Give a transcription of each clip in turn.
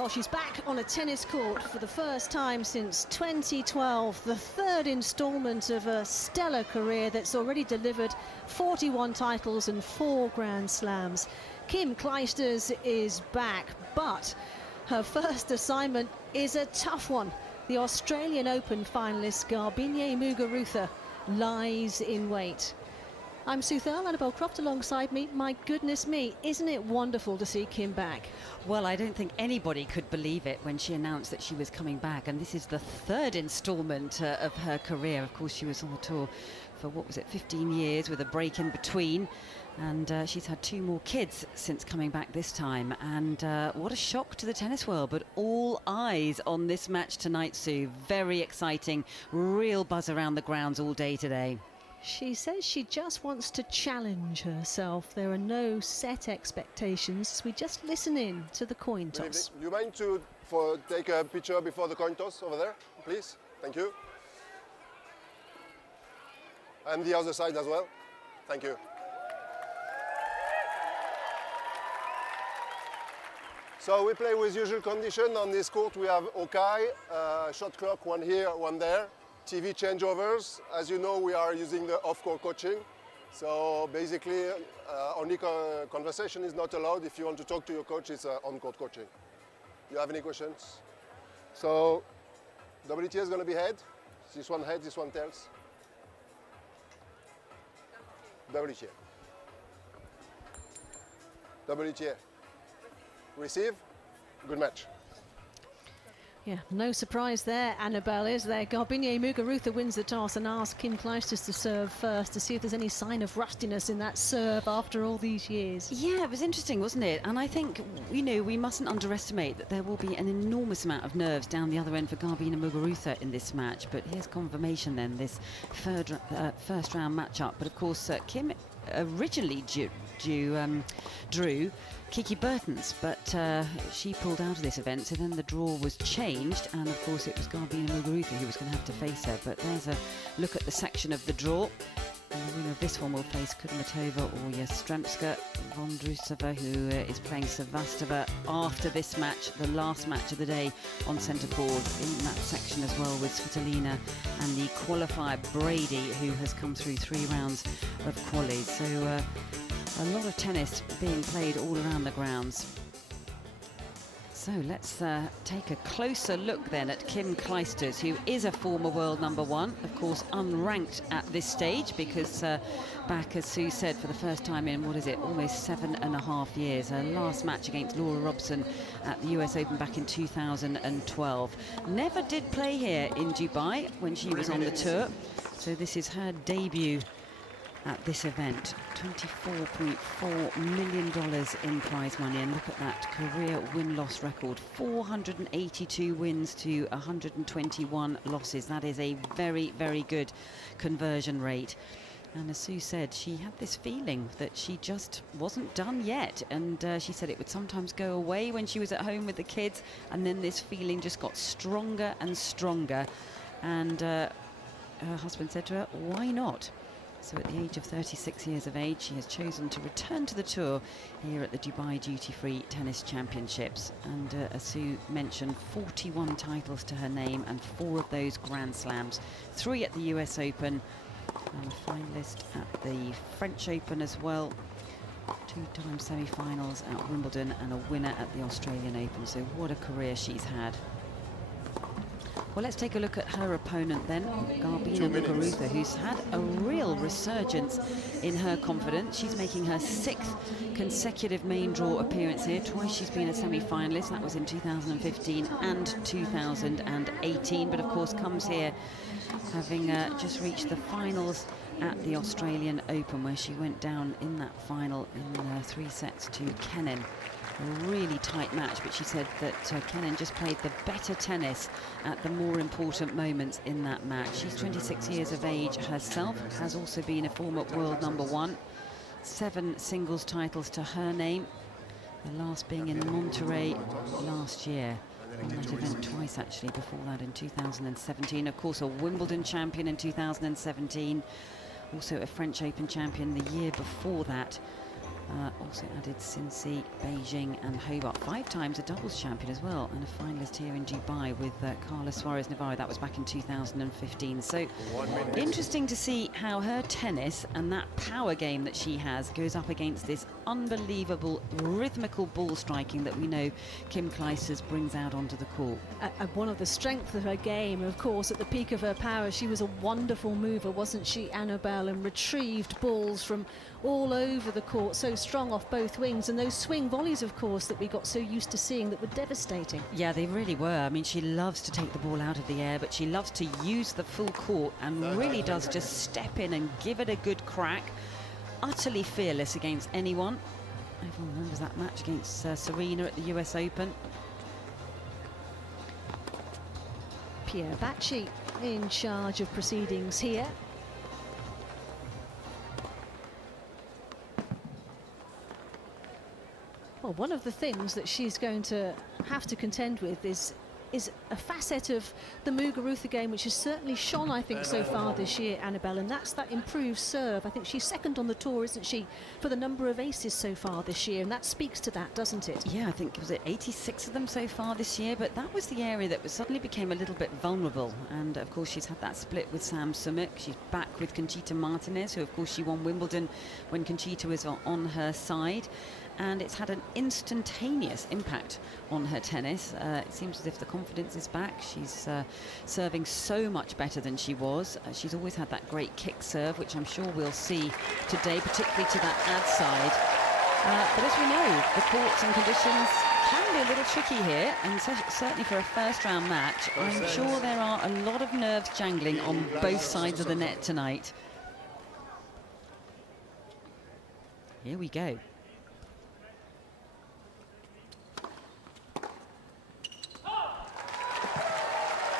Well, she's back on a tennis court for the first time since 2012, the third instalment of a stellar career that's already delivered 41 titles and 4 Grand Slams. Kim Clijsters is back, but her first assignment is a tough one. The Australian Open finalist Garbiñe Muguruza lies in wait. I'm Sue Thurl, Annabelle Croft alongside me. My goodness me, isn't it wonderful to see Kim back? Well, I don't think anybody could believe it when she announced that she was coming back, and this is the third instalment of her career. Of course, she was on the tour for, 15 years with a break in between, and she's had 2 more kids since coming back this time. And what a shock to the tennis world, but all eyes on this match tonight, Sue. Very exciting, real buzz around the grounds all day today. She says she just wants to challenge herself. There are no set expectations. We just listen in to the coin toss. Do you mind to take a picture before the coin toss over there, please? Thank you. And the other side as well. Thank you. So we play with usual condition. On this court we have okay, shot clock, one here, one there. TV changeovers. As you know, we are using the off-court coaching. So basically, only conversation is not allowed. If you want to talk to your coach, it's on-court coaching. You have any questions? So WTA is going to be head. This one head, this one tails. WTA. WTA. Receive. Good match. Yeah, no surprise there, Annabelle, is there? Garbiñe Muguruza wins the toss and asks Kim Clijsters to serve first to see if there's any sign of rustiness in that serve after all these years. Yeah, it was interesting, wasn't it? And I think, we mustn't underestimate that there will be an enormous amount of nerves down the other end for Garbiñe Muguruza in this match. But here's confirmation then, this first round matchup. But of course, Kim originally drew Kiki Bertens, but she pulled out of this event, so then the draw was changed, and of course it was Garbiñe Muguruza who was going to have to face her. But there's a look at the section of the draw, and the winner of this one will face Kudermetova or Yastremska. Vondrousova, who is playing Sevastova after this match, the last match of the day on centre court. In that section as well with Svitolina and the qualifier Brady, who has come through 3 rounds of qualies. So a lot of tennis being played all around the grounds. So let's take a closer look then at Kim Clijsters, who is a former world #1, of course unranked at this stage, because back, as Sue said, for the first time in, almost 7.5 years. Her last match against Laura Robson at the US Open back in 2012. Never did play here in Dubai when she was on the tour, so this is her debut at this event. $24.4 million in prize money, and look at that career win-loss record, 482 wins to 121 losses. That is a very, very good conversion rate. And as Sue said, she had this feeling that she just wasn't done yet, and she said it would sometimes go away when she was at home with the kids, and then this feeling just got stronger and stronger. And her husband said to her, why not? So at the age of 36 years of age, she has chosen to return to the tour here at the Dubai Duty Free Tennis Championships. And as Sue mentioned, 41 titles to her name, and 4 of those Grand Slams, 3 at the US Open, and a finalist at the French Open as well. 2-time semi-finals at Wimbledon and a winner at the Australian Open. So what a career she's had. Well, let's take a look at her opponent then, Garbiñe Muguruza, who's had a real resurgence in her confidence. She's making her 6th consecutive main draw appearance here. Twice she's been a semi-finalist. That was in 2015 and 2018, but of course comes here having just reached the finals at the Australian Open, where she went down in that final in 3 sets to Kenin. A really tight match, but she said that Kenin just played the better tennis at the more important moments in that match. She's 26 years of age herself, has also been a former world #1, 7 singles titles to her name, the last being in Monterey last year. On that event twice actually, before that in 2017. Of course a Wimbledon champion in 2017, also a French Open champion the year before that. Also added Cincy, Beijing and Hobart. 5 times a doubles champion as well, and a finalist here in Dubai with Carla Suarez Navarro. That was back in 2015. So interesting to see how her tennis and that power game that she has goes up against this unbelievable rhythmical ball striking that we know Kim Clijsters brings out onto the court. One of the strengths of her game, of course, at the peak of her power, she was a wonderful mover, wasn't she, Annabelle, and retrieved balls from all over the court, so strong off both wings, and those swing volleys, of course, that we got so used to seeing that were devastating. Yeah, they really were. I mean, she loves to take the ball out of the air, but she loves to use the full court and really does just step in and give it a good crack. Utterly fearless against anyone. Everyone remembers that match against Serena at the US Open. Pierre Bacci in charge of proceedings here. Well, one of the things that she's going to have to contend with is a facet of the Muguruza game which has certainly shone, I think, so far this year, Annabelle, and that's that improved serve. I think she's second on the tour, isn't she, for the number of aces so far this year, and that speaks to that, doesn't it? Yeah, I think, was it 86 of them so far this year, but that was the area that suddenly became a little bit vulnerable, and of course she's had that split with Sam Sumik. She's back with Conchita Martinez, who of course she won Wimbledon when Conchita was on her side, and it's had an instantaneous impact on her tennis. It seems as if the confidence is back. She's serving so much better than she was. She's always had that great kick serve, which I'm sure we'll see today, particularly to that ad side. But as we know, the courts and conditions can be a little tricky here, and certainly for a first round match, I'm sure there are a lot of nerves jangling on both sides of the net tonight. Here we go.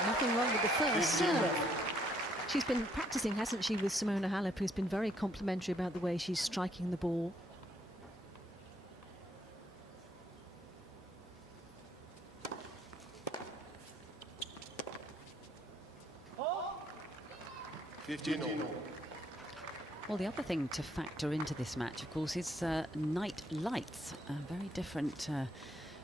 Nothing wrong with the first serve. She's been practicing, hasn't she, with Simona Halep, who's been very complimentary about the way she's striking the ball. Well, the other thing to factor into this match, of course, is night lights. Very different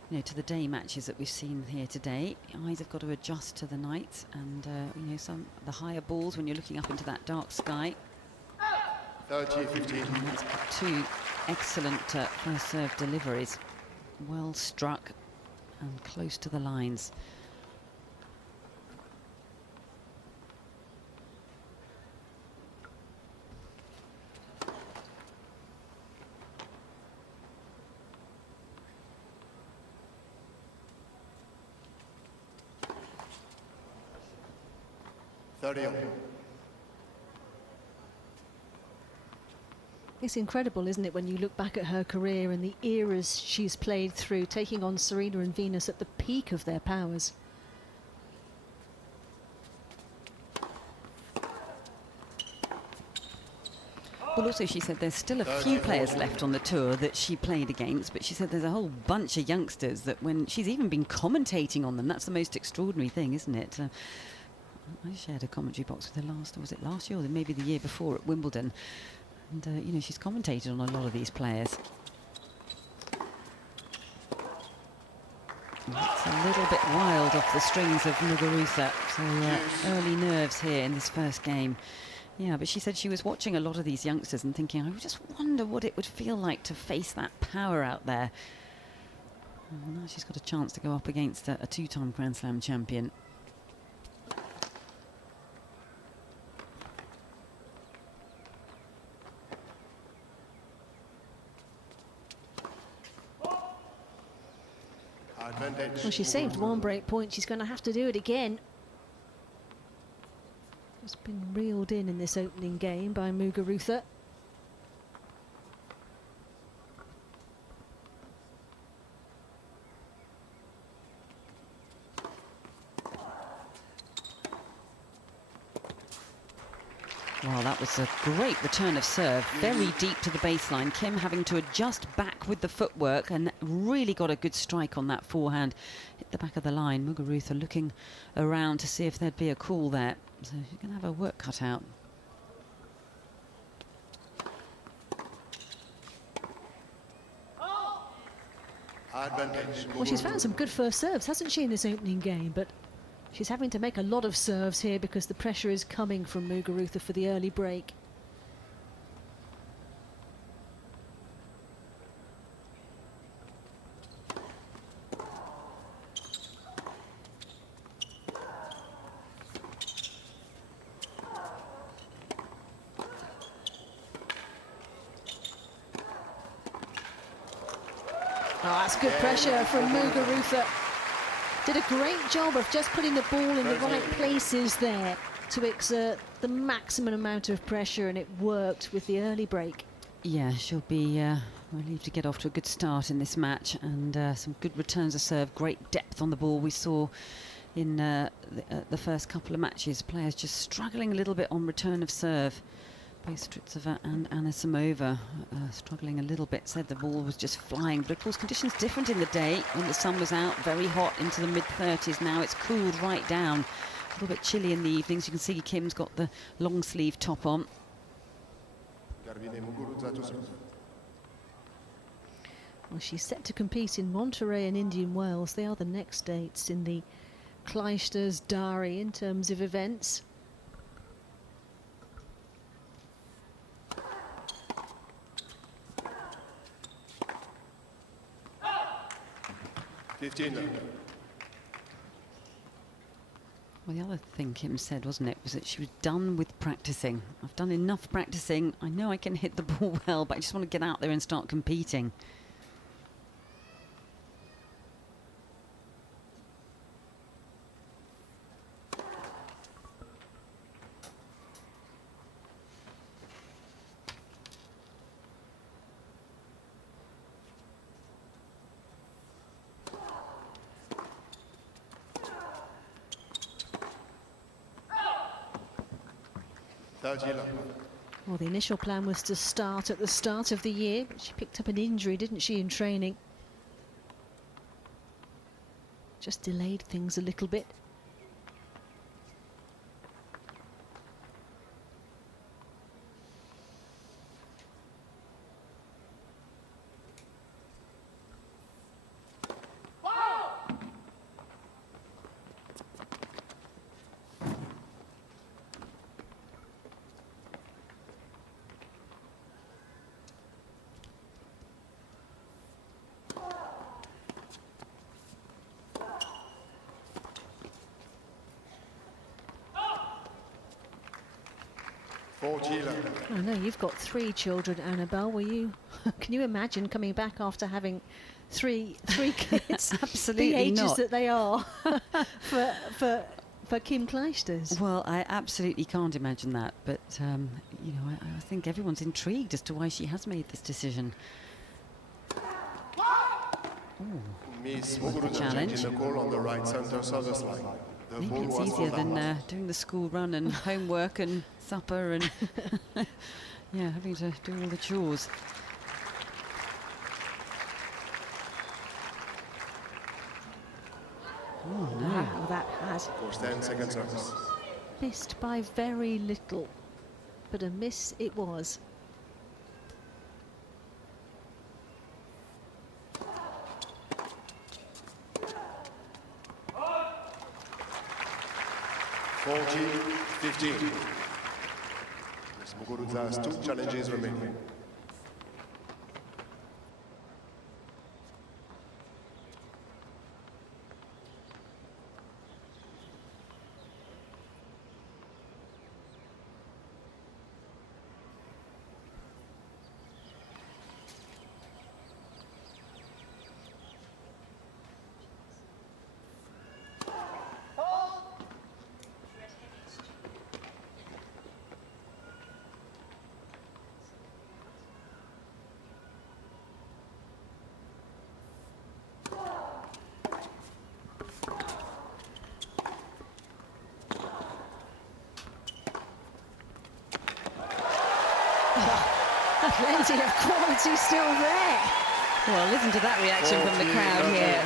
you know, to the day matches that we've seen here today. Eyes have got to adjust to the night, and you know, the higher balls when you're looking up into that dark sky. 30-15. That's 2 excellent first serve deliveries, well struck and close to the lines. It's incredible, isn't it, when you look back at her career and the eras she's played through, taking on Serena and Venus at the peak of their powers. Well, also she said there's still a few players left on the tour that she played against, but she said there's a whole bunch of youngsters that when she's even been commentating on them, that's the most extraordinary thing, isn't it? I shared a commentary box with her was it last year or maybe the year before at Wimbledon, and you know, she's commentated on a lot of these players. It's a little bit wild off the strings of Muguruza, so early nerves here in this first game. Yeah, but she said she was watching a lot of these youngsters and thinking, I just wonder what it would feel like to face that power out there. And now she's got a chance to go up against a 2-time Grand Slam champion. Well, she saved 1 break point. She's going to have to do it again. It's been reeled in this opening game by Muguruza. Well, that was a great return of serve, very deep to the baseline. Kim having to adjust back with the footwork and really got a good strike on that forehand. Hit the back of the line. Muguruza looking around to see if there'd be a call there. So she's going to have her work cut out. Advantage. Well, she's found some good first serves, hasn't she, in this opening game? But she's having to make a lot of serves here because the pressure is coming from Muguruza for the early break. Oh, that's good pressure from Muguruza. Did a great job of just putting the ball in the right places there to exert the maximum amount of pressure, and it worked with the early break. Yeah, she'll be relieved to get off to a good start in this match, and some good returns of serve, great depth on the ball. We saw in the first couple of matches players just struggling a little bit on return of serve. Both Stritzova and Anisimova struggling a little bit. Said the ball was just flying, but of course conditions different in the day. When the sun was out, very hot into the mid-30s. Now it's cooled right down, a little bit chilly in the evenings. You can see Kim's got the long sleeve top on. Garbiñe, Muguruza to serve. Well, she's set to compete in Monterey and Indian Wells. They are the next dates in the Clijsters diary in terms of events. 15. Well, the other thing Kim said, wasn't it, was that she was done with practicing. I've done enough practicing. I know I can hit the ball well, but I just want to get out there and start competing. Well, the initial plan was to start at the start of the year, but she picked up an injury, didn't she, in training? Just delayed things a little bit. I know you've got 3 children, Annabelle. Were you? Can you imagine coming back after having three kids? Absolutely the ages not. that they are for Kim Clijsters. Well, I absolutely can't imagine that, but you know, I think everyone's intrigued as to why she has made this decision. Miss Muguruza challenge the call on the right center service line. Maybe it's easier than doing the school run and homework and supper and yeah, having to do all the chores. Oh no! Wow, that has 10 second service. missed by very little, but a miss it was. (40-15). Miss Muguruza has 2 challenges remaining. Plenty of quality still there. Well, listen to that reaction from the crowd here.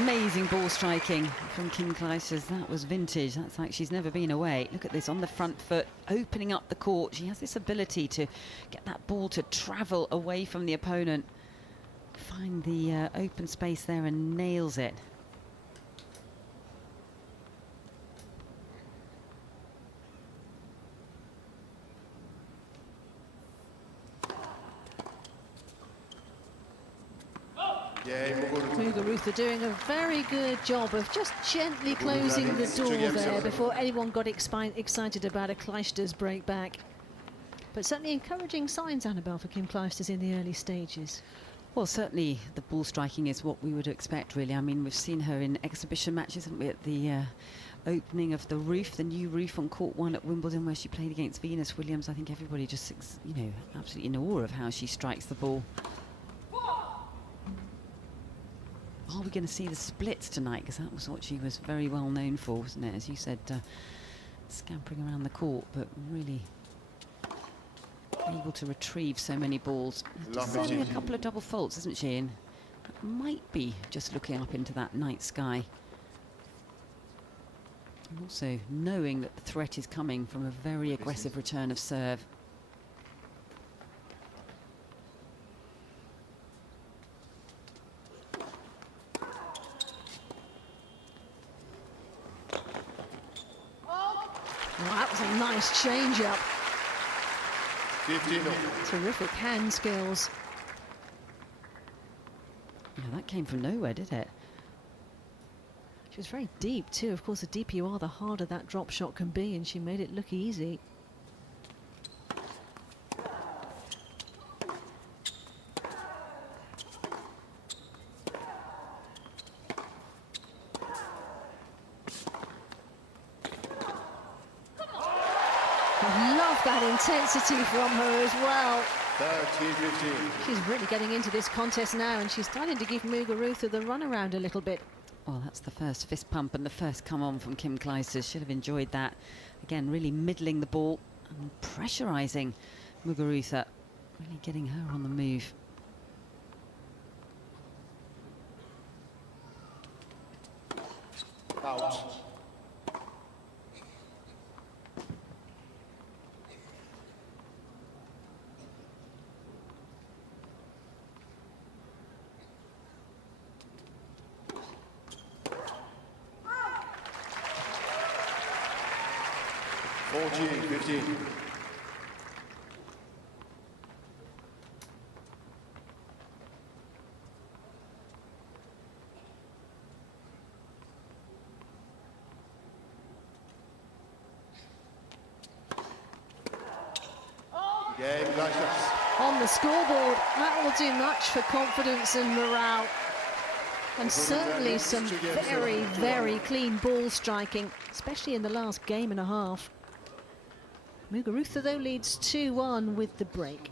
Amazing ball striking from Kim Clijsters. That was vintage. That's like she's never been away. Look at this on the front foot, opening up the court. She has this ability to get that ball to travel away from the opponent. find the open space there and nails it. Muguruza doing a very good job of just gently closing the door there before anyone got excited about a Clijsters break back. But certainly encouraging signs, Annabelle, for Kim Clijsters in the early stages. Well, certainly the ball striking is what we would expect, really. I mean, we've seen her in exhibition matches, haven't we, at the opening of the roof, the new roof on Court 1 at Wimbledon, where she played against Venus Williams. I think everybody just, you know, absolutely in awe of how she strikes the ball. Are we going to see the splits tonight? Because that was what she was very well known for, wasn't it? As you said, scampering around the court, but really able to retrieve so many balls. Just only a couple of double faults, isn't she? And that might be just looking up into that night sky. And also knowing that the threat is coming from a very aggressive return of serve. Well, that was a nice change-up. 15. Terrific hand skills. Yeah, that came from nowhere, did it? She was very deep too. Of course, the deeper you are, the harder that drop shot can be, and she made it look easy. I love that intensity from her as well. 13-15. She's really getting into this contest now, and she's starting to give Muguruza the runaround a little bit. Well, that's the first fist pump and the first come on from Kim Clijsters. Should have enjoyed that. Again, really middling the ball and pressurising Muguruza, really getting her on the move. Out. Game, Clijsters. On the scoreboard, that will do much for confidence and morale. And certainly some very, very clean ball striking, especially in the last game and a half. Muguruza, though, leads 2-1 with the break.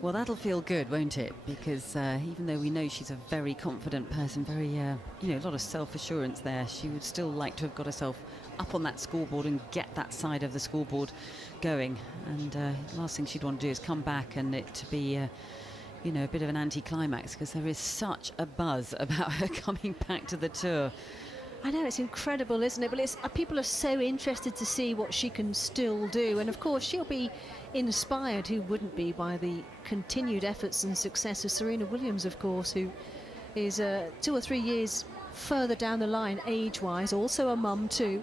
Well, that'll feel good, won't it? Because even though we know she's a very confident person, very, you know, a lot of self-assurance there, she would still like to have got herself up on that scoreboard and get that side of the scoreboard going. And last thing she'd want to do is come back and it to be, you know, a bit of an anti-climax, because there is such a buzz about her coming back to the tour. I know, it's incredible, isn't it? But it's, people are so interested to see what she can still do. And of course, she'll be inspired, who wouldn't be, by the continued efforts and success of Serena Williams, of course, who is 2 or 3 years further down the line age-wise, also a mum too.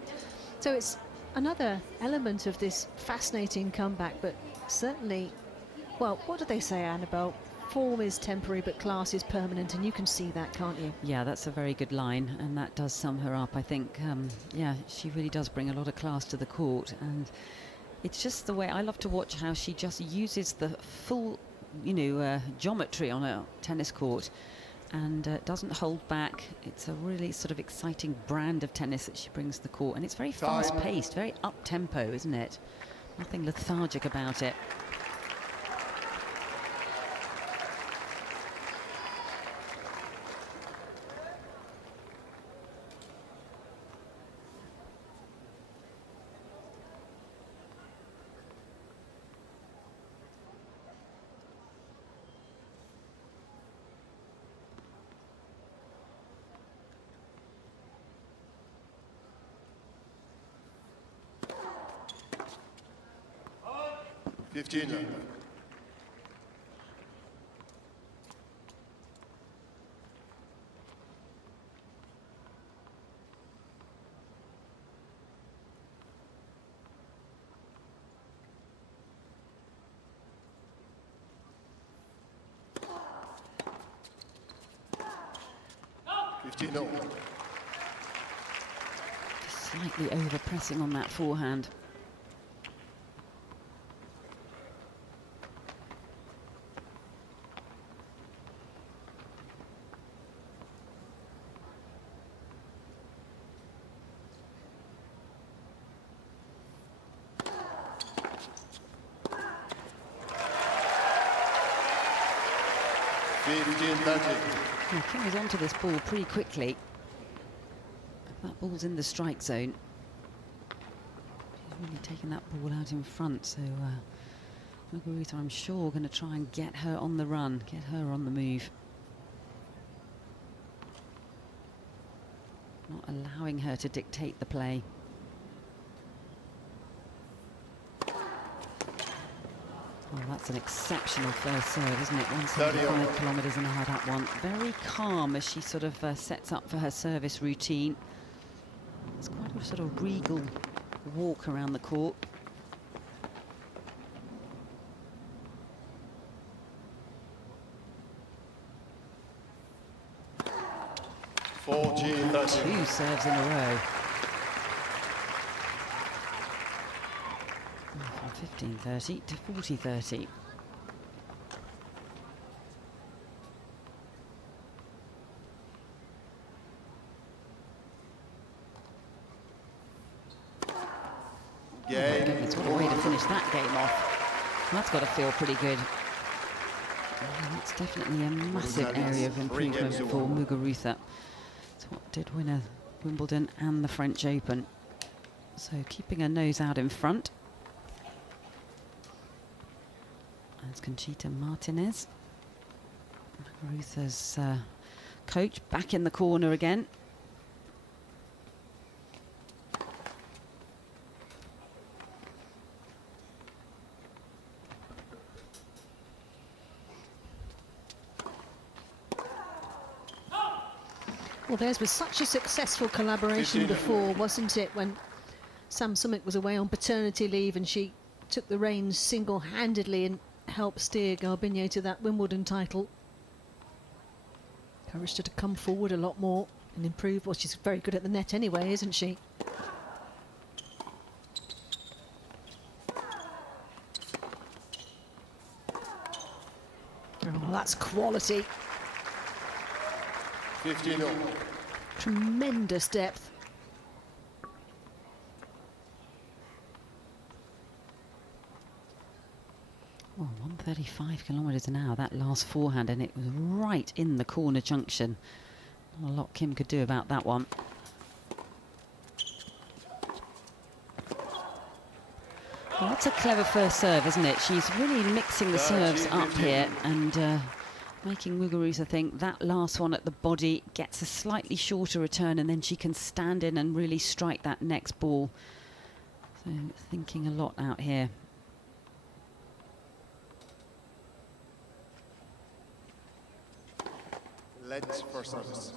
So it's another element of this fascinating comeback, but certainly, well, what do they say, Annabelle? Form is temporary, but class is permanent, and you can see that, can't you? Yeah, that's a very good line, and that does sum her up. I think, yeah, she really does bring a lot of class to the court, and it's just the way I love to watch how she just uses the full, you know, geometry on a tennis court, and doesn't hold back. It's a really sort of exciting brand of tennis that she brings to the court, and it's very fast-paced, very up-tempo, isn't it? Nothing lethargic about it. 15. Slightly over pressing on that forehand. Kim was onto this ball pretty quickly. That ball's in the strike zone. She's really taking that ball out in front, so Muguruza, I'm sure, going to try and get her on the run, get her on the move. Not allowing her to dictate the play. Oh, that's an exceptional first serve, isn't it? 175 kilometres an hour, that one. Very calm as she sort of sets up for her service routine. It's quite a sort of regal walk around the court. Two serves in a row. From 15-30 to 40-30. Goodness, what a way to finish that game off. That's got to feel pretty good. That's definitely a massive area of improvement for Muguruza. It's what did win a Wimbledon and the French Open. So keeping her nose out in front. That's Conchita Martinez. Muguruza's coach back in the corner again. Well, theirs was such a successful collaboration before, wasn't it, when Sam Summick was away on paternity leave and she took the reins single-handedly and helped steer Garbiñe to that Wimbledon title. Encouraged her to come forward a lot more and improve. Well, she's very good at the net anyway, isn't she? Oh, that's quality. 15. Tremendous depth. Well, 135 kilometres an hour, that last forehand, and it was right in the corner junction. Not a lot Kim could do about that one. Well, that's a clever first serve, isn't it? She's really mixing the serves up here and making Muguruza think that last one at the body gets a slightly shorter return, and then she can stand in and really strike that next ball. So thinking a lot out here. Let's for service.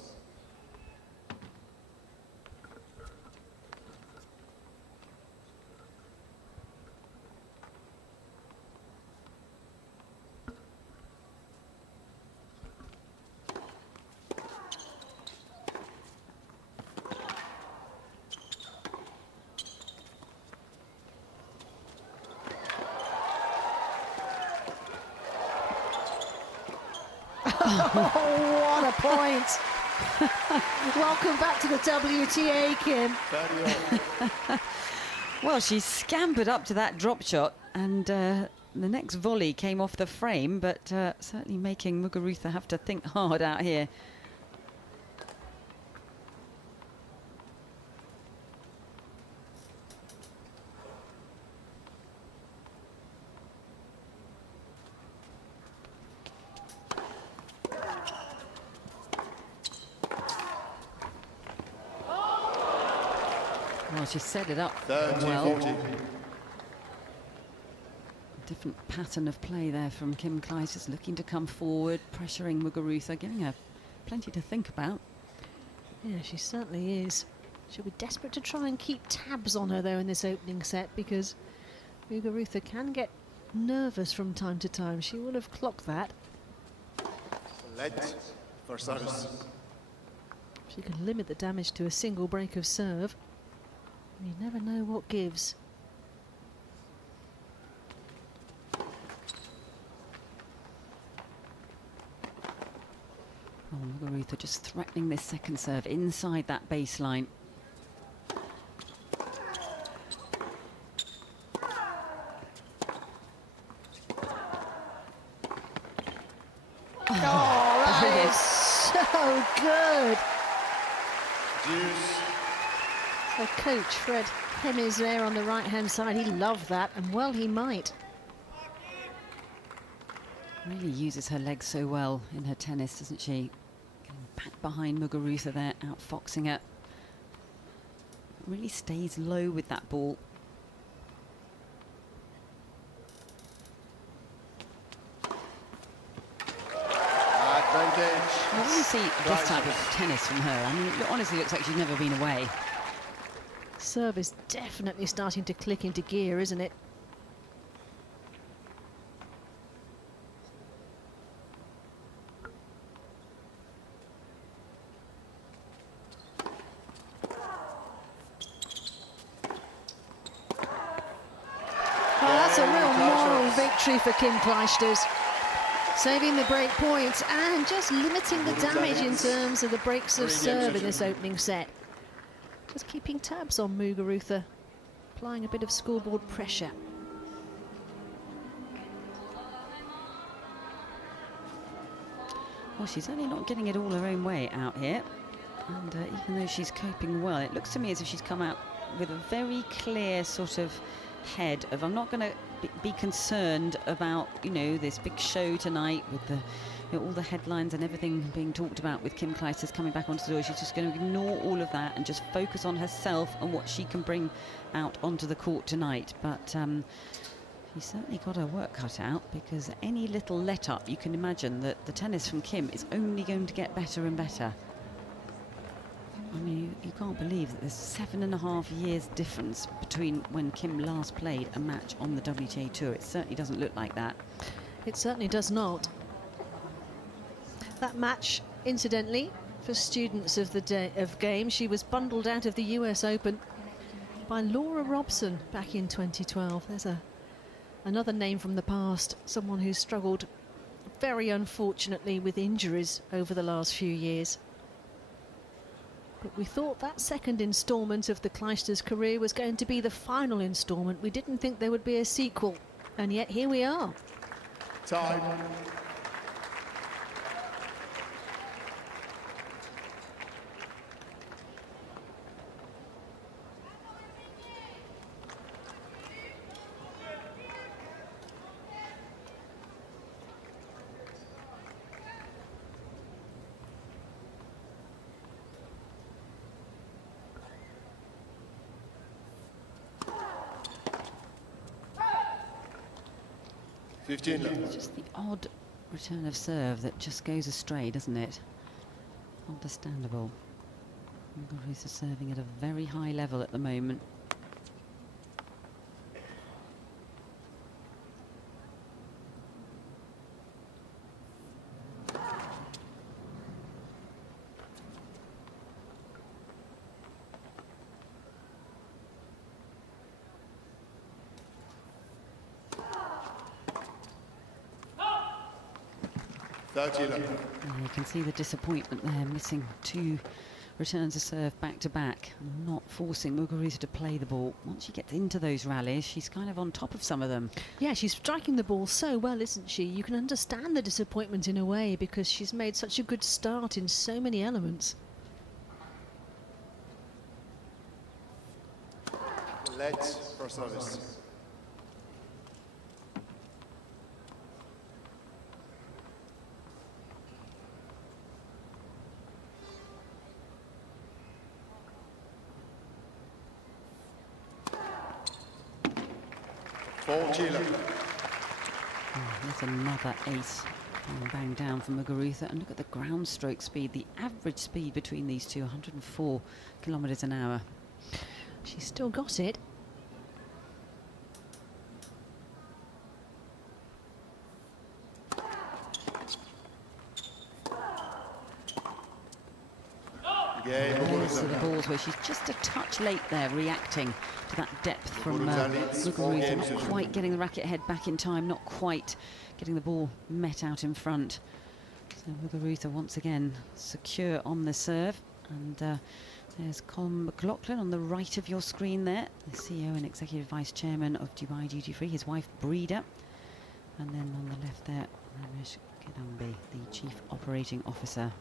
Oh, what a point. Welcome back to the WTA, Kim. Well, she scampered up to that drop shot, and the next volley came off the frame, but certainly making Muguruza have to think hard out here. Well, she set it up well. Different pattern of play there from Kim Clijsters, looking to come forward, pressuring Muguruza, giving her plenty to think about. Yeah, she certainly is. She'll be desperate to try and keep tabs on her, though, in this opening set, because Muguruza can get nervous from time to time. She will have clocked that. Let for service. She can limit the damage to a single break of serve. You never know what gives. Oh, Muguruza just threatening this second serve inside that baseline. Oh, that is so good. So coach Fred Hemis there on the right-hand side. He loved that, and well he might. Really uses her legs so well in her tennis, doesn't she? Getting back behind Muguruza there, outfoxing her. Really stays low with that ball. Advantage. I want to see this type of tennis from her. I mean, it honestly looks like she's never been away. Serve is definitely starting to click into gear, isn't it? That's a real moral victory for Kim Clijsters. Saving the break points and just limiting the damage in terms of the breaks of serve in this opening set. Just keeping tabs on Muguruza, applying a bit of scoreboard pressure. Well, she's only not getting it all her own way out here. And even though she's coping well, it looks to me as if she's come out with a very clear sort of head of, I'm not going to be concerned about, you know, this big show tonight with the, you know, all the headlines and everything being talked about with Kim Clijsters coming back onto the door. She's just going to ignore all of that and just focus on herself and what she can bring out onto the court tonight. But she's certainly got her work cut out, because any little let up, you can imagine that the tennis from Kim is only going to get better and better. I mean, you can't believe that there's 7.5 years difference between when Kim last played a match on the WTA Tour. It certainly doesn't look like that. It certainly does not. That match, incidentally, for students of the day of game, she was bundled out of the US Open by Laura Robson back in 2012. There's another name from the past, someone who's struggled very unfortunately with injuries over the last few years. But we thought that second instalment of the Clijsters career was going to be the final instalment. We didn't think there would be a sequel, and yet here we are. Time. It's just the odd return of serve that just goes astray, doesn't it? Understandable. Muguruza serving at a very high level at the moment. You can see the disappointment there, missing 2 returns of serve back to back, and not forcing Muguruza to play the ball. Once she gets into those rallies, she's kind of on top of some of them. Yeah, she's striking the ball so well, isn't she? You can understand the disappointment in a way, because she's made such a good start in so many elements. Let's for service. For Chile. That's another ace. Bang, bang down from Muguruza. And look at the ground stroke speed, the average speed between these two, 104 kilometres an hour. She's still got it. Those are the balls where she's just a touch late there, reacting to that depth from Muguruza. Not quite getting the racket head back in time, not quite getting the ball met out in front. So Muguruza once again secure on the serve. And there's Colin McLaughlin on the right of your screen there, the CEO and Executive Vice Chairman of Dubai Duty Free, his wife Breeda. And then on the left there, Ramesh Kedambi, the Chief Operating Officer.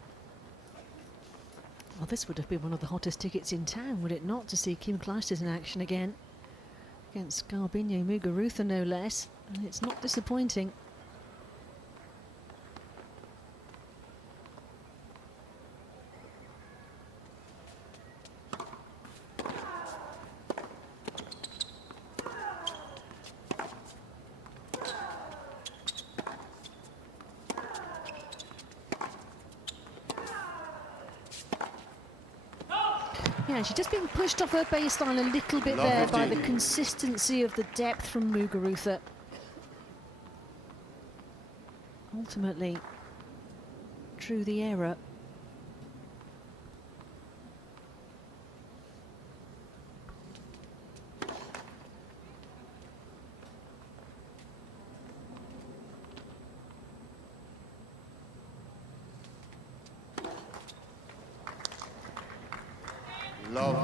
Well, this would have been one of the hottest tickets in town, would it not, to see Kim Clijsters in action again against Garbiñe Muguruza, no less. And it's not disappointing. Yeah, she's just been pushed off her baseline a little bit there by the consistency of the depth from Muguruza. Ultimately, drew the error.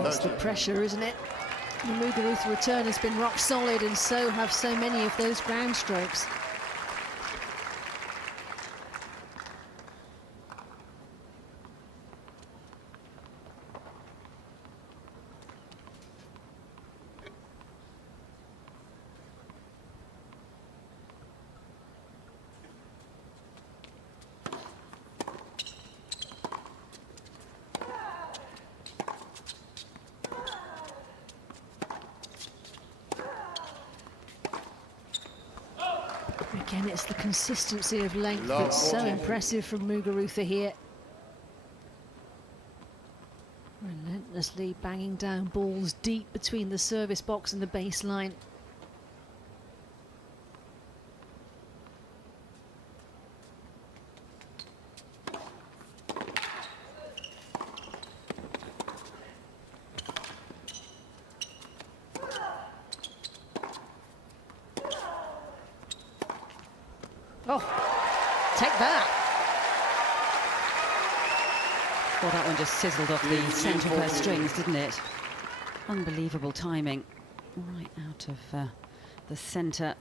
That's the pressure, isn't it? The Muguruza return has been rock solid, and so have so many of those ground strokes. Again, it's the consistency of length that's so impressive from Muguruza here. Relentlessly banging down balls deep between the service box and the baseline. Oh, take that. Well, that one just sizzled off the centre of her strings, didn't it? Unbelievable timing. Right out of the centre.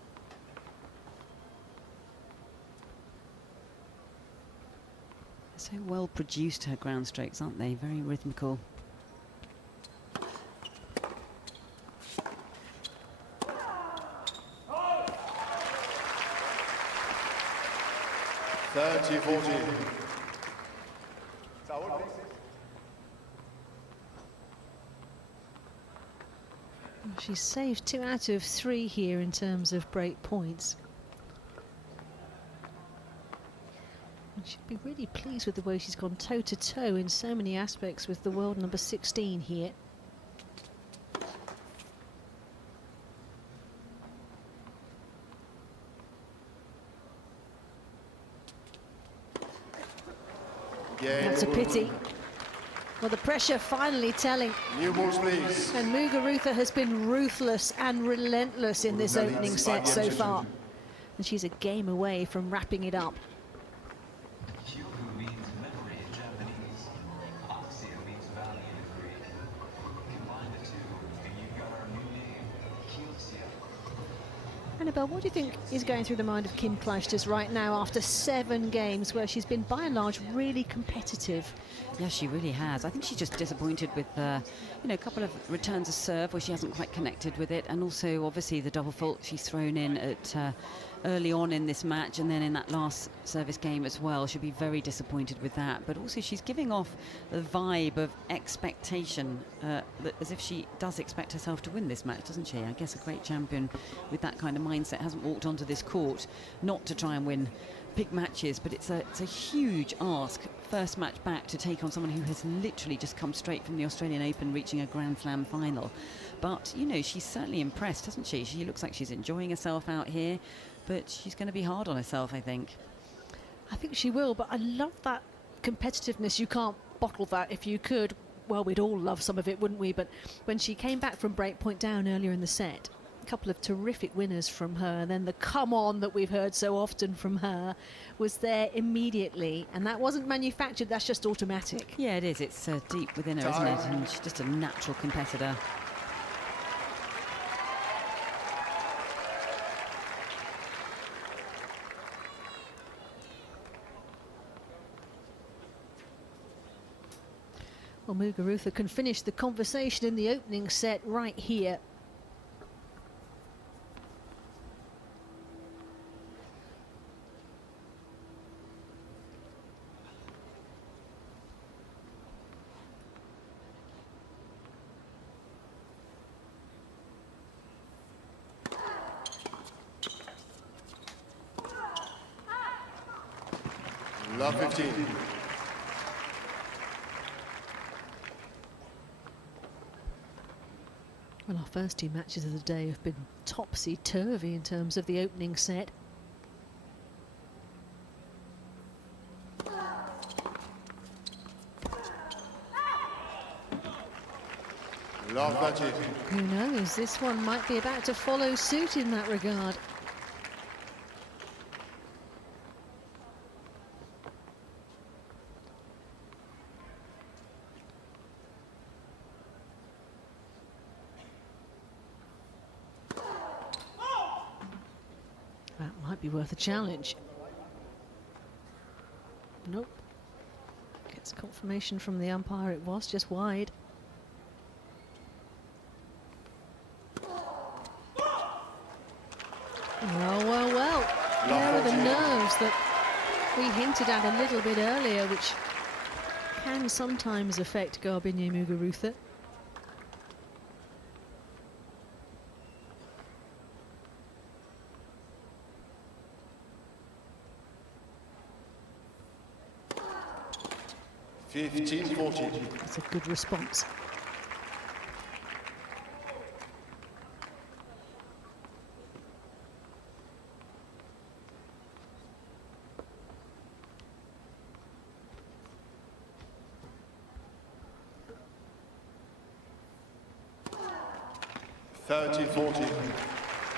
So well produced, her ground strokes, aren't they? Very rhythmical. She's saved 2 out of 3 here in terms of break points. And she'd be really pleased with the way she's gone toe-to-toe in so many aspects with the world number 16 here. That's a pity. Well, the pressure finally telling. New balls, please. And Muguruza has been ruthless and relentless in this opening set so far. And she's a game away from wrapping it up. Annabelle, what do you think is going through the mind of Kim Clijsters right now after 7 games where she's been by and large really competitive? Yeah, she really has. I think she's just disappointed with, you know, a couple of returns of serve where she hasn't quite connected with it, and also obviously the double fault she's thrown in at early on in this match, and then in that last service game as well. She'll be very disappointed with that. But also she's giving off the vibe of expectation, as if she does expect herself to win this match, doesn't she? I guess a great champion with that kind of mindset hasn't walked onto this court not to try and win big matches, but it's a huge ask, first match back, to take on someone who has literally just come straight from the Australian Open, reaching a Grand Slam final. But, you know, she's certainly impressed, doesn't she? She looks like she's enjoying herself out here, but she's going to be hard on herself, I think. I think she will, but I love that competitiveness. You can't bottle that. If you could, well, we'd all love some of it, wouldn't we? But when she came back from break point down earlier in the set, a couple of terrific winners from her, and then the come on that we've heard so often from her was there immediately, and that wasn't manufactured, that's just automatic. Yeah, it is. It's deep within her, isn't it? And she's just a natural competitor. Well, Muguruza can finish the conversation in the opening set right here. Love 15. Well, our first two matches of the day have been topsy-turvy in terms of the opening set. Love 30. Who knows, this one might be about to follow suit in that regard. That might be worth a challenge. Nope. Gets confirmation from the umpire it was just wide. Well. There are the nerves that we hinted at a little bit earlier, which can sometimes affect Garbiñe Muguruza. That's a good response.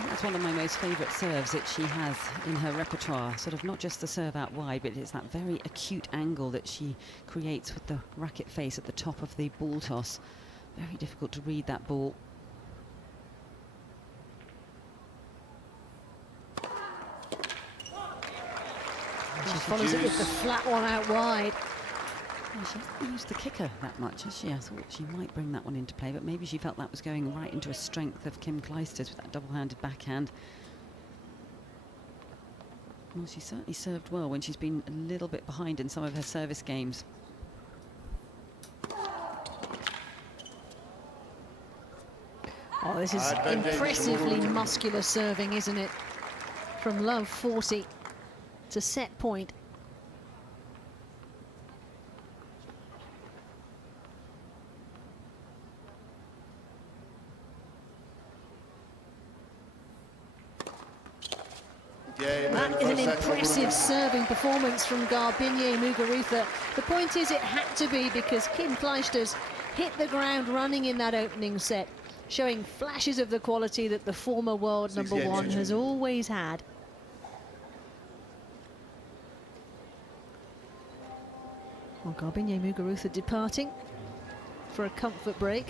That's one of my most favourite serves that she has in her repertoire. Sort of not just the serve out wide, but it's that very acute angle that she creates with the racket face at the top of the ball toss. Very difficult to read that ball. She follows it with the flat one out wide. Yeah, she hasn't used the kicker that much, has she? I thought she might bring that one into play, but maybe she felt that was going right into a strength of Kim Clijsters with that double-handed backhand. Well, she certainly served well when she's been a little bit behind in some of her service games. Oh, this is impressively muscular serving, isn't it? From love 40 to set point. That is an impressive serving performance from Garbiñe Muguruza. The point is, it had to be because Kim Clijsters hit the ground running in that opening set, showing flashes of the quality that the former world #1 has always had. Well, Garbiñe Muguruza departing for a comfort break.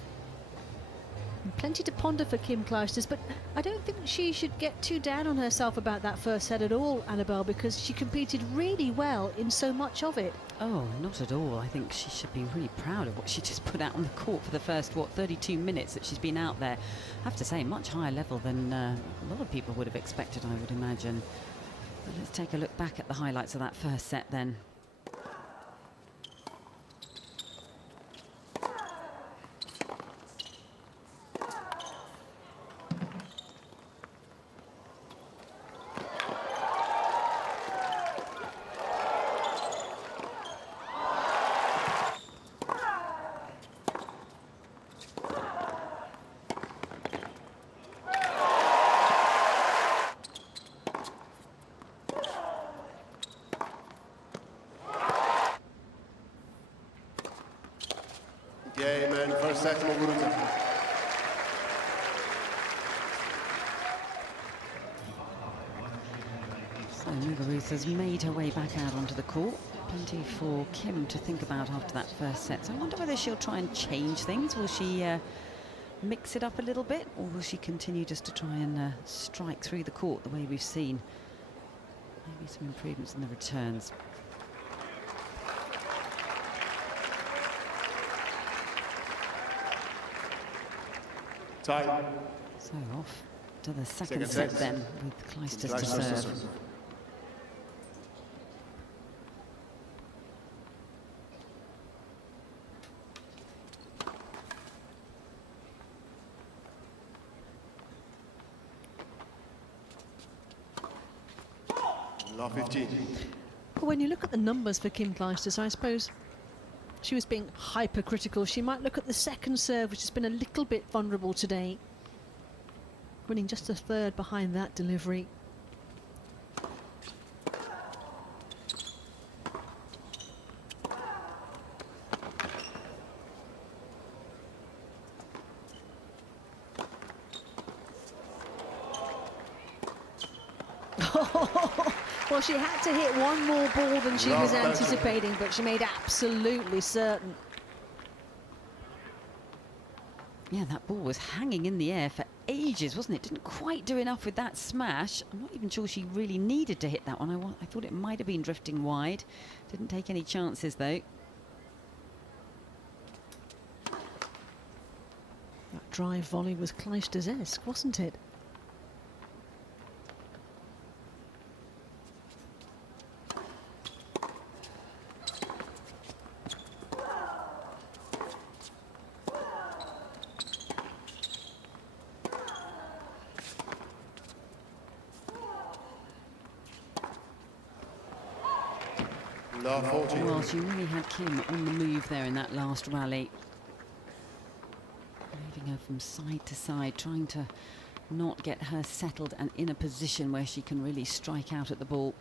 Plenty to ponder for Kim Clijsters, but I don't think she should get too down on herself about that first set at all, Annabelle, because she competed really well in so much of it. Oh, not at all. I think she should be really proud of what she just put out on the court for the first, 32 minutes that she's been out there. I have to say, much higher level than a lot of people would have expected, I would imagine. But let's take a look back at the highlights of that first set then. Game and first set, Muguruza. So Muguruza's made her way back out onto the court. Plenty for Kim to think about after that first set. So I wonder whether she'll try and change things. Will she mix it up a little bit, or will she continue just to try and strike through the court the way we've seen? Maybe some improvements in the returns. Tie. So off to the second set then, with Clijsters to serve. Love 15. When you look at the numbers for Kim Clijsters, I suppose she was being hypercritical. She might look at the second serve, which has been a little bit vulnerable today. Running just a third behind that delivery. Well, she had to hit one more ball than she was anticipating, but she made absolutely certain. Yeah, that ball was hanging in the air for ages, wasn't it? Didn't quite do enough with that smash. I'm not even sure she really needed to hit that one. I thought it might have been drifting wide. Didn't take any chances, though. That drive volley was Clijsters-esque, wasn't it? Well, she really had Kim on the move there in that last rally. Moving her from side to side, trying to not get her settled and in a position where she can really strike out at the ball.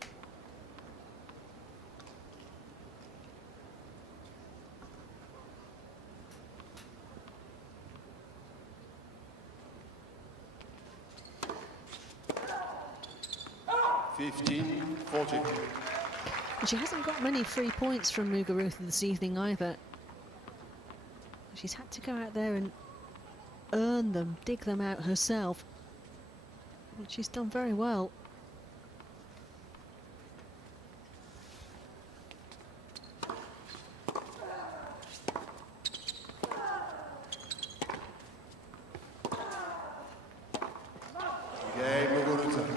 And she hasn't got many free points from Muguruza this evening either. She's had to go out there and earn them, dig them out herself. And she's done very well.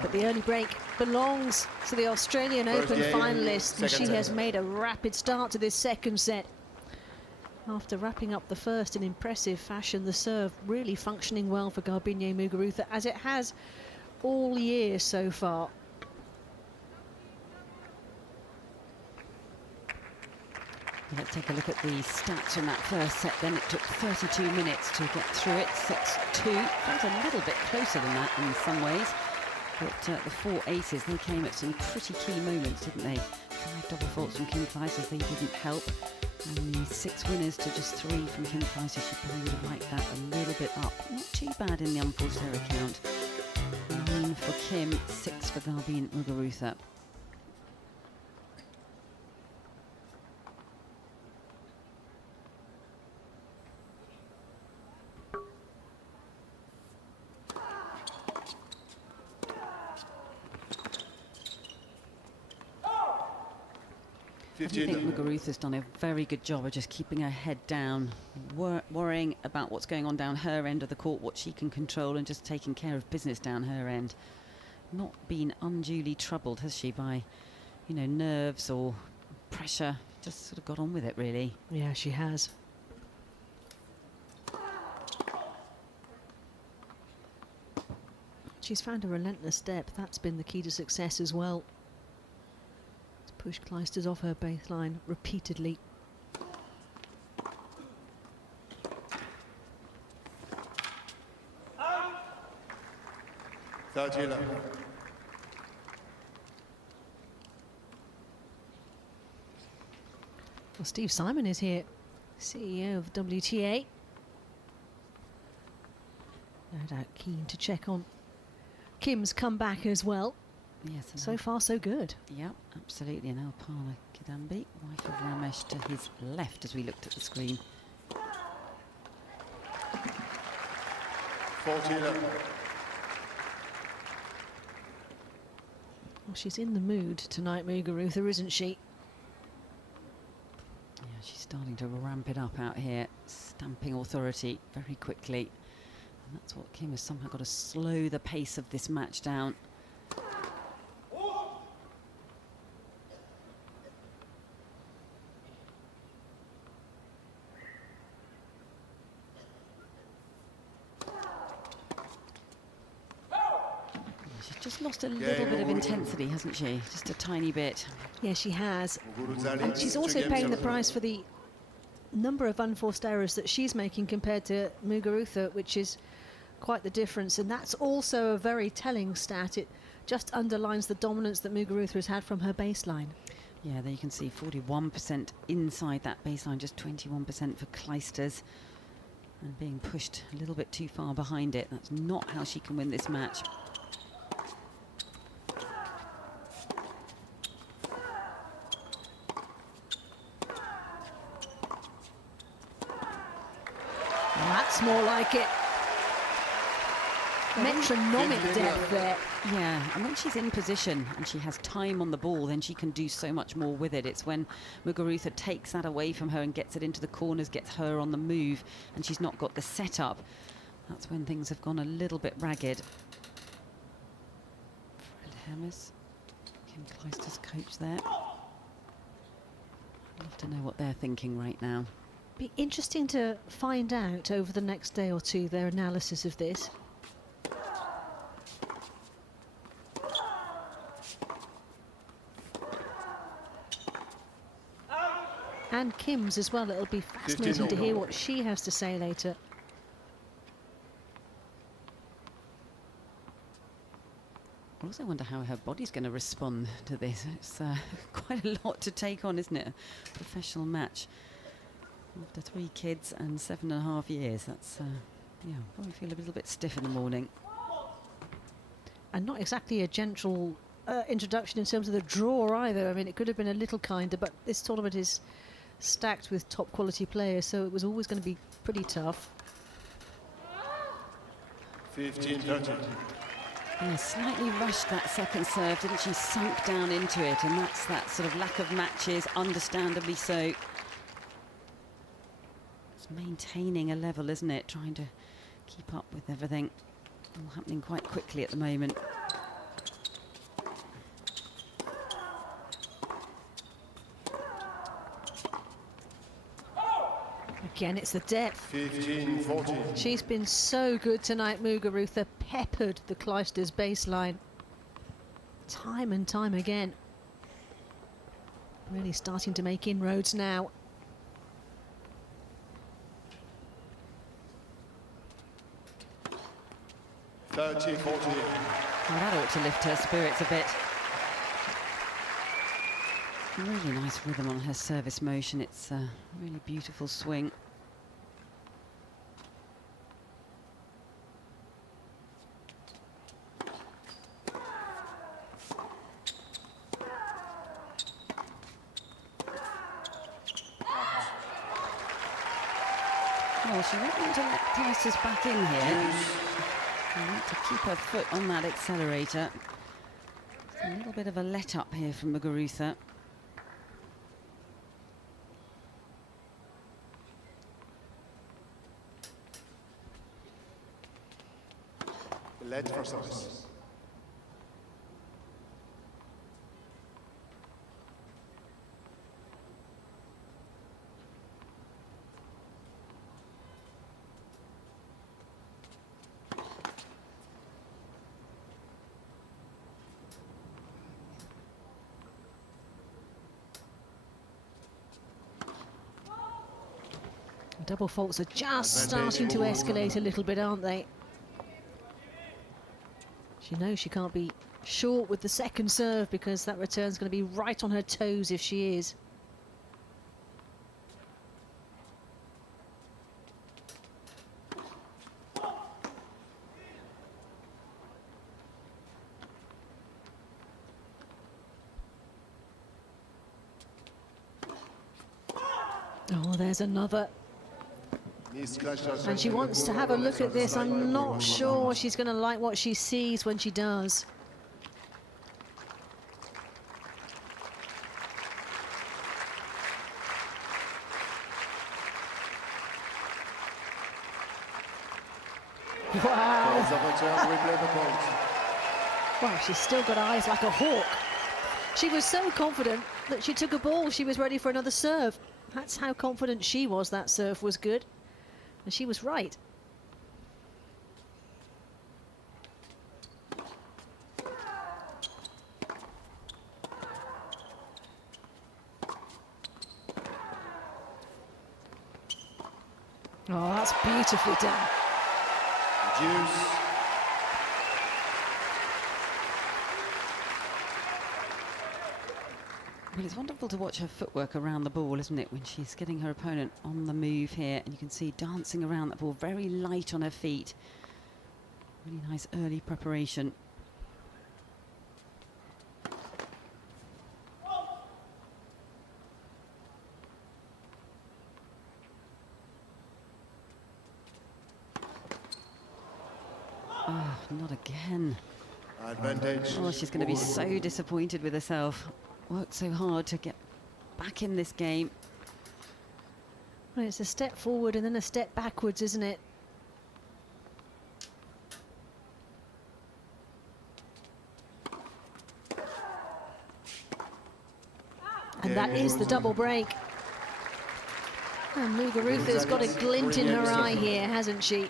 But the early break belongs to the Australian Open finalist, and she has made a rapid start to this second set. After wrapping up the first in impressive fashion, the serve really functioning well for Garbiñe Muguruza, as it has all year so far. Let's take a look at the stats from that first set then. It took 32 minutes to get through it. Set 2 felt a little bit closer than that in some ways. But the 4 aces, they came at some pretty key moments, didn't they? 5 double faults from Kim Clijsters, they didn't help. And the 6 winners to just 3 from Kim Clijsters. She probably would have liked that a little bit up. Not too bad in the unforced error count. 9 for Kim, 6 for Garbiñe Muguruza. I think Muguruza's done a very good job of just keeping her head down, worrying about what's going on down her end of the court, what she can control, and just taking care of business down her end. Not been unduly troubled, has she, by, you know, nerves or pressure. Just sort of got on with it, really. Yeah, she has. She's found a relentless depth. That's been the key to success as well. To push Clijsters off her baseline repeatedly. Well, Steve Simon is here, CEO of WTA. No doubt keen to check on Kim's comeback as well. Yes. So far, so good. Yeah, absolutely. And Alpana Kidambi, wife of Ramesh, to his left as we looked at the screen. 14. Well, she's in the mood tonight, Muguruza, isn't she? Yeah, she's starting to ramp it up out here, stamping authority very quickly. And that's what Kim has somehow got to slow the pace of this match down. She's just lost a little bit of intensity, hasn't she? Just a tiny bit. Yeah, she has. And she's also paying the price for the number of unforced errors that she's making compared to Muguruza, which is quite the difference. And that's also a very telling stat. It just underlines the dominance that Muguruza has had from her baseline. Yeah, there you can see 41% inside that baseline, just 21% for Clijsters. And being pushed a little bit too far behind it. That's not how she can win this match. That's more like it. Metronomic depth there. Yeah, and when she's in position and she has time on the ball, then she can do so much more with it. It's when Muguruza takes that away from her and gets it into the corners, gets her on the move, and she's not got the setup. That's when things have gone a little bit ragged. Fred Hammers, Kim Clijsters' coach there. I'd love to know what they're thinking right now. Be interesting to find out over the next day or two their analysis of this. And Kim's as well. It'll be fascinating to hear what she has to say later. I also wonder how her body's going to respond to this. It's quite a lot to take on, isn't it? A professional match. After 3 kids and 7.5 years, that's, yeah, probably feel a little bit stiff in the morning. And not exactly a gentle introduction in terms of the draw either. I mean, it could have been a little kinder, but this tournament is stacked with top quality players, so it was always going to be pretty tough. 15-30. Yeah, slightly rushed that second serve, didn't she? Sunk down into it, and that's that sort of lack of matches, understandably so. It's maintaining a level, isn't it? Trying to keep up with everything. All happening quite quickly at the moment. Again, it's the depth. 15-14. She's been so good tonight, Muguruza. Peppered the Clijsters baseline time and time again. Really starting to make inroads now. Well, that ought to lift her spirits a bit. Really nice rhythm on her service motion. It's a really beautiful swing. Well, she won't want to let Clijsters back in here. She wants to keep her foot on that accelerator. It's a little bit of a let-up here from Muguruza. Let for service. Double faults are just starting to escalate a little bit, aren't they? She knows she can't be short with the second serve because that return's going to be right on her toes if she is. Oh, there's another. And she wants to have a look at this. I'm not sure she's going to like what she sees when she does. Wow. Well, she's still got eyes like a hawk. She was so confident that she took a ball. She was ready for another serve. That's how confident she was that serve was good. And she was right. Oh, that's beautifully done. Juice. Well, it's wonderful to watch her footwork around the ball, isn't it, when she's getting her opponent on the move here, and you can see dancing around that ball, very light on her feet. Really nice early preparation. Oh, not again. Advantage. Oh, she's going to be so disappointed with herself. Worked so hard to get back in this game. Well, it's a step forward and then a step backwards, isn't it? And that is the double break. And Muguruza's got a glint in her eye here, hasn't she?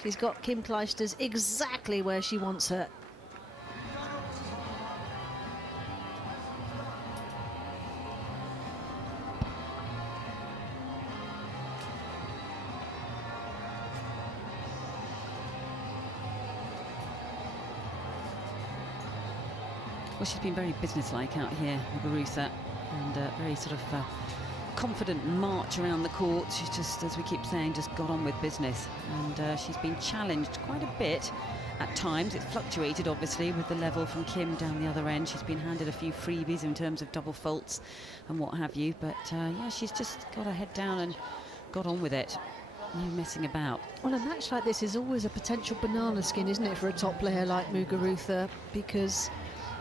She's got Kim Clijsters exactly where she wants her. Well, she's been very businesslike out here, Muguruza, and very sort of confident march around the court. She's just, as we keep saying, just got on with business. And she's been challenged quite a bit at times. It's fluctuated, obviously, with the level from Kim down the other end. She's been handed a few freebies in terms of double faults and what have you. But, yeah, she's just got her head down and got on with it. No messing about. Well, a match like this is always a potential banana skin, isn't it, for a top player like Muguruza? Because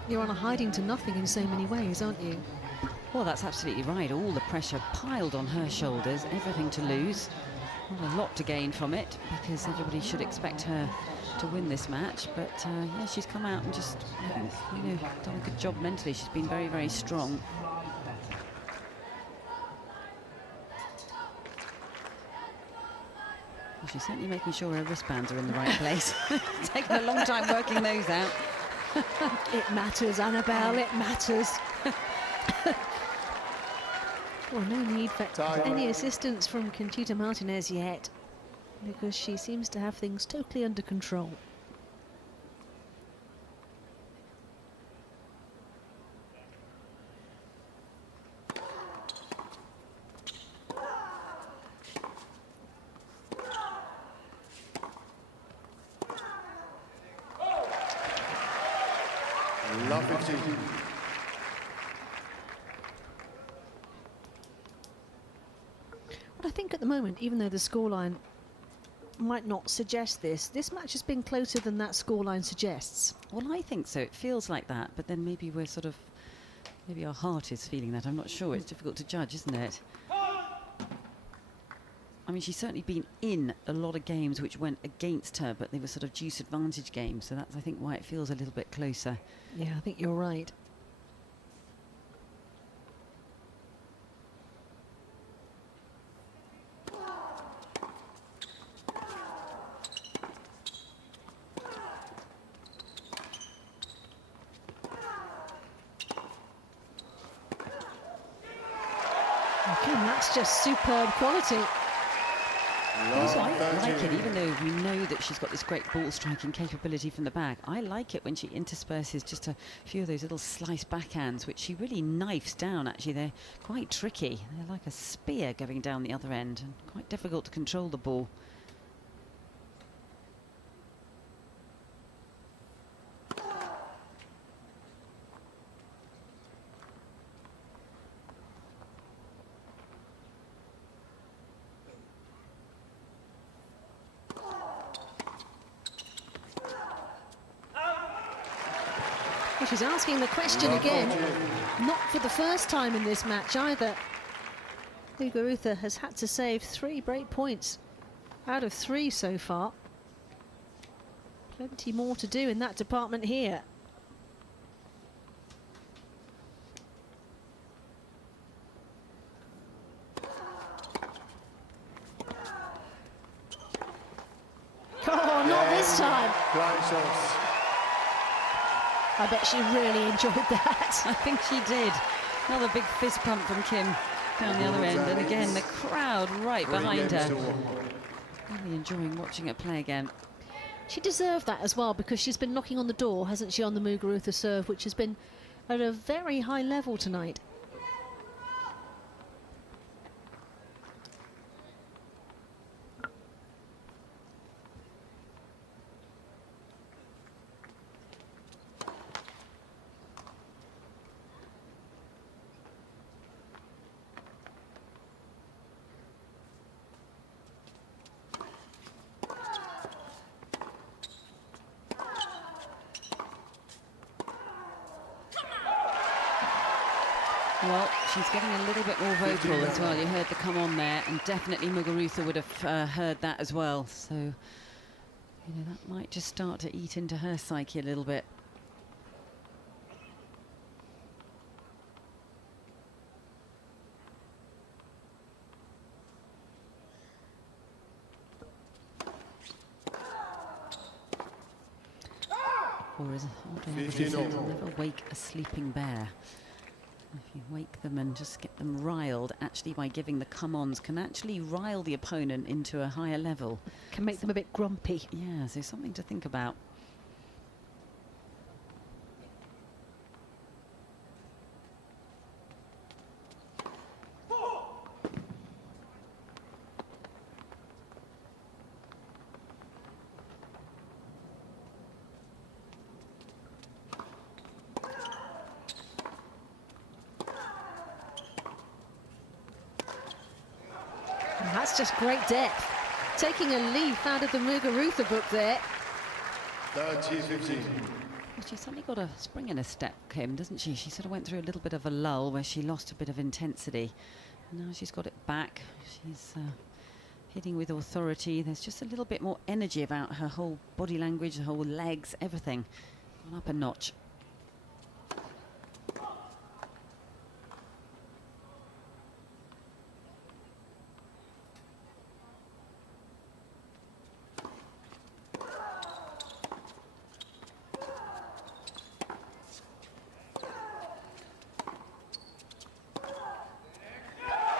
you're on a hiding to nothing in so many ways, aren't you? Well, that's absolutely right. All the pressure piled on her shoulders, everything to lose. Not a lot to gain from it, because everybody should expect her to win this match. But, yeah, she's come out and just, you know, done a good job mentally. She's been very, very strong. Well, she's certainly making sure her wristbands are in the right place. It's taken a long time working those out. It matters, Annabelle, it matters. Well, no need for any assistance from Conchita Martinez yet, because she seems to have things totally under control. Love 15. But I think at the moment, even though the scoreline might not suggest this match has been closer than that scoreline suggests. Well, I think so. It feels like that, but then maybe we're sort of, maybe our heart is feeling that. I'm not sure. It's difficult to judge, isn't it? I mean, she's certainly been in a lot of games which went against her, but they were sort of deuce advantage games. So that's, I think, why it feels a little bit closer. Yeah, I think you're right. Again, that's just superb quality. I like it, even though we know that she's got this great ball striking capability from the back. I like it when she intersperses just a few of those little slice backhands, which she really knifes down. Actually, they're quite tricky. They're like a spear going down the other end, and quite difficult to control the ball. Well, she's asking the question again, not for the first time in this match either. Muguruza has had to save 3 break points out of 3 so far. Plenty more to do in that department here. Oh, not this time. Clijsters. I bet she really enjoyed that. I think she did. Another big fist pump from Kim down the other end, and again the crowd right behind her. Really enjoying watching her play again. She deserved that as well, because she's been knocking on the door, hasn't she, on the Muguruza serve, which has been at a very high level tonight. Well, she's getting a little bit more vocal as well. You heard the come on there, and definitely Muguruza would have heard that as well. So, you know, that might just start to eat into her psyche a little bit. Or as never wake a sleeping bear. If you wake them and just get them riled, actually by giving the come-ons, can actually rile the opponent into a higher level. Can make them a bit grumpy. Yeah, so something to think about. That's just great depth. Taking a leaf out of the Muguruza book there. 30-15. Well, she's suddenly got a spring in her step, Kim, doesn't she? She sort of went through a little bit of a lull where she lost a bit of intensity. Now she's got it back. She's hitting with authority. There's just a little bit more energy about her whole body language, her whole legs, everything. Gone up a notch.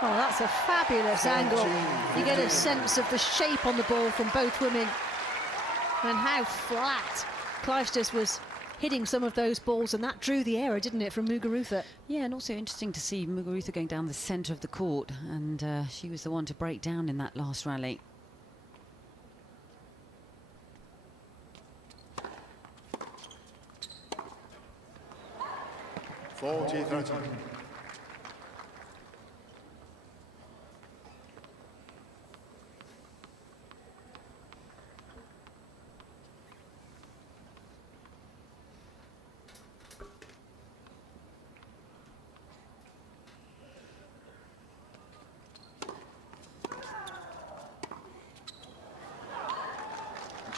Oh, that's a fabulous angle. You get a sense of the shape on the ball from both women and how flat Clijsters was hitting some of those balls, and that drew the error, didn't it, from Muguruza? Yeah, and also interesting to see Muguruza going down the centre of the court, and she was the one to break down in that last rally.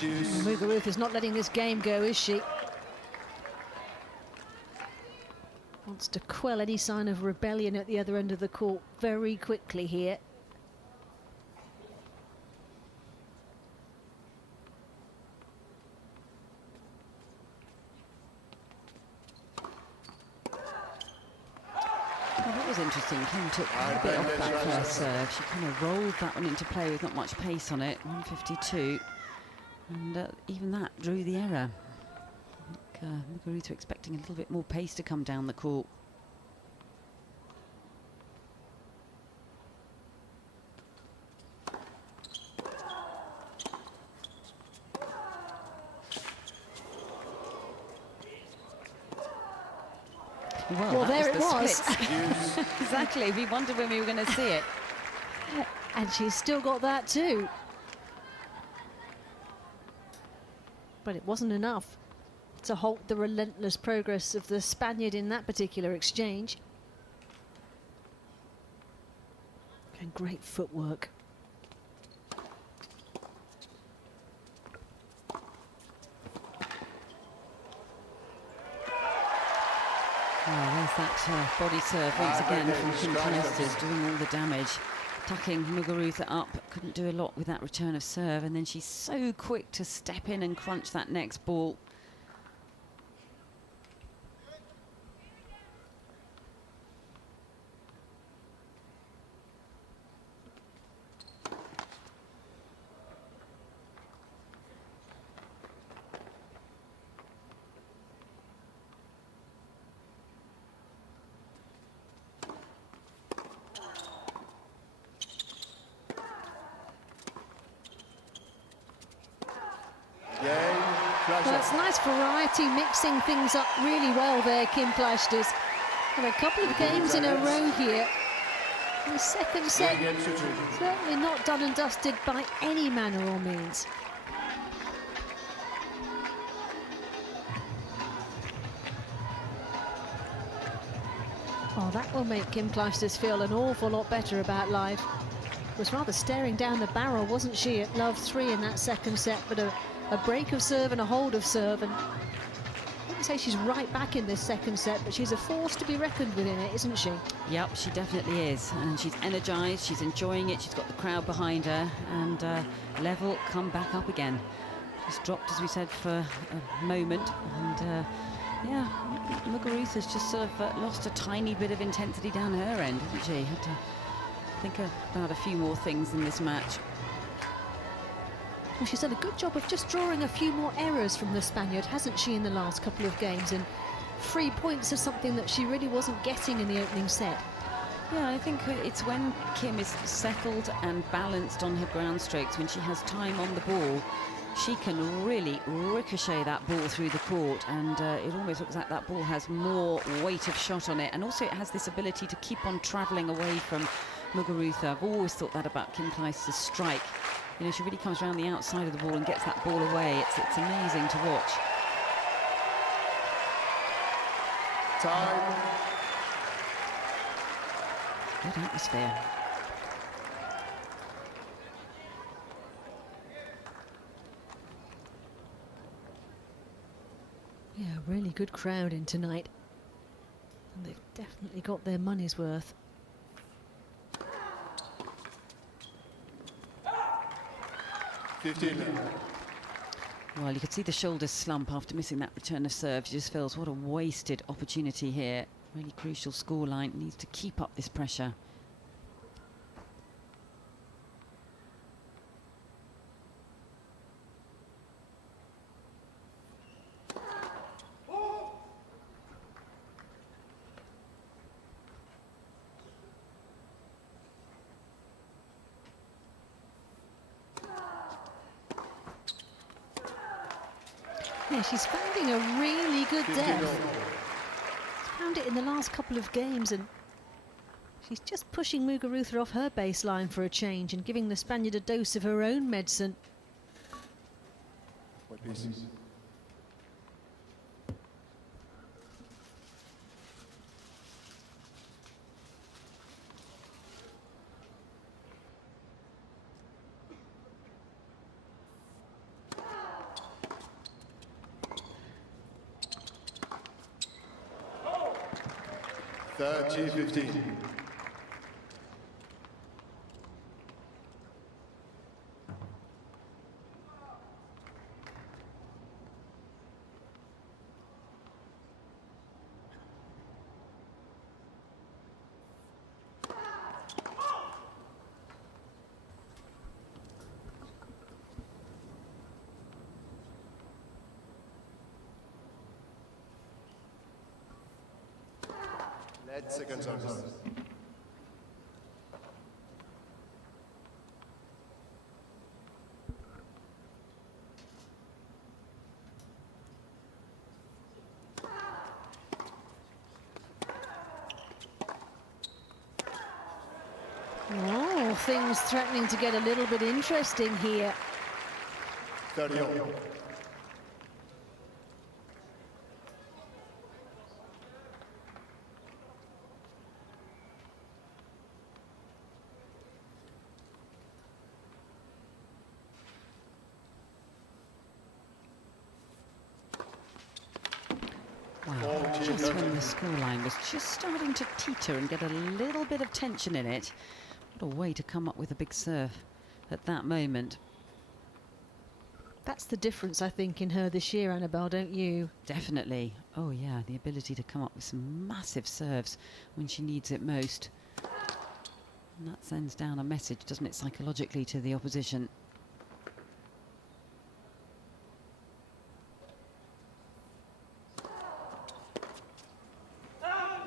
Deuce. Muguruza's not letting this game go, is she? Wants to quell any sign of rebellion at the other end of the court very quickly here. Well, that was interesting. Kim took a bit off that first serve. She kind of rolled that one into play with not much pace on it. 152. And even that drew the error. I think Muguruza expecting a little bit more pace to come down the court. Well, there it was. Exactly. We wondered when we were going to see it. And she's still got that too. But it wasn't enough to halt the relentless progress of the Spaniard in that particular exchange. And great footwork. Oh, there's that body serve once again from Kim Clijsters, doing all the damage. Tucking Muguruza up, couldn't do a lot with that return of serve, and then she's so quick to step in and crunch that next ball. Well, it's nice variety, mixing things up really well there, Kim Clijsters. And a couple of games in a row here. The second set, certainly not done and dusted by any manner or means. Oh, that will make Kim Clijsters feel an awful lot better about life. Was rather staring down the barrel, wasn't she, at love 3 in that second set, but a break of serve and a hold of serve, and I wouldn't say she's right back in this second set, but she's a force to be reckoned with in it, isn't she? Yep, she definitely is, and she's energised, she's enjoying it, she's got the crowd behind her, and level, come back up again. She's dropped, as we said, for a moment, and yeah, Muguruza's just sort of lost a tiny bit of intensity down her end, hasn't she? Had to think about a few more things in this match. Well, she's done a good job of just drawing a few more errors from the Spaniard, hasn't she, in the last couple of games? And 3 points is something that she really wasn't getting in the opening set. Yeah, I think it's when Kim is settled and balanced on her ground strokes, when she has time on the ball, she can really ricochet that ball through the court, and it almost looks like that ball has more weight of shot on it, and also it has this ability to keep on travelling away from Muguruza. I've always thought that about Kim Clijsters' strike. You know, she really comes around the outside of the ball and gets that ball away. It's amazing to watch. Time. Good atmosphere. Yeah, really good crowd in tonight. And they've definitely got their money's worth. Well, you could see the shoulders slump after missing that return of serve. She just feels what a wasted opportunity here. Really crucial scoreline. Needs to keep up this pressure. Yeah, she's finding a really good depth. She's found it in the last couple of games, and she's just pushing Muguruza off her baseline for a change and giving the Spaniard a dose of her own medicine. 30-15. Let's second service. Oh, things threatening to get a little bit interesting here. 30-all. Wow, just when the scoreline was just starting to teeter and get a little bit of tension in it. What a way to come up with a big serve at that moment. That's the difference, I think, in her this year, Annabelle, don't you? Definitely. Oh yeah, the ability to come up with some massive serves when she needs it most. And that sends down a message, doesn't it, psychologically to the opposition.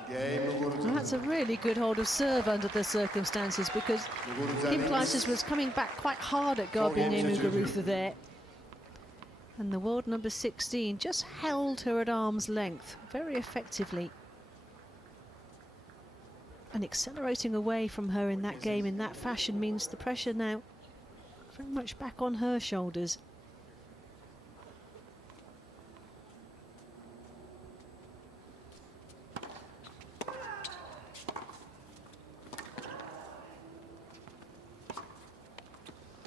Well, that's a really good hold of serve under the circumstances, because Kim Clijsters was coming back quite hard at Garbiñe Muguruza there. And the world number 16 just held her at arm's length very effectively. And accelerating away from her in that game in that fashion means the pressure now very much back on her shoulders.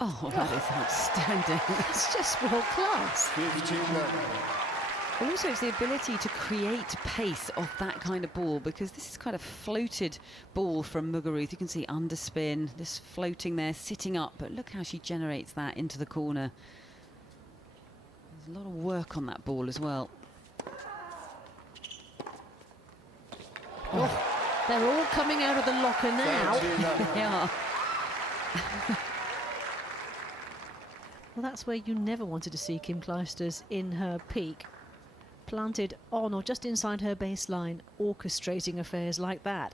Oh, that is outstanding. It's just world class. 15-9. Also, it's the ability to create pace off that kind of ball, because this is quite a floated ball from Muguruza. You can see underspin, this floating there, sitting up, but look how she generates that into the corner. There's a lot of work on that ball as well. Oh, they're all coming out of the locker now. 13-9. They are. Well, that's where you never wanted to see Kim Clijsters in her peak. Planted on or just inside her baseline, orchestrating affairs like that.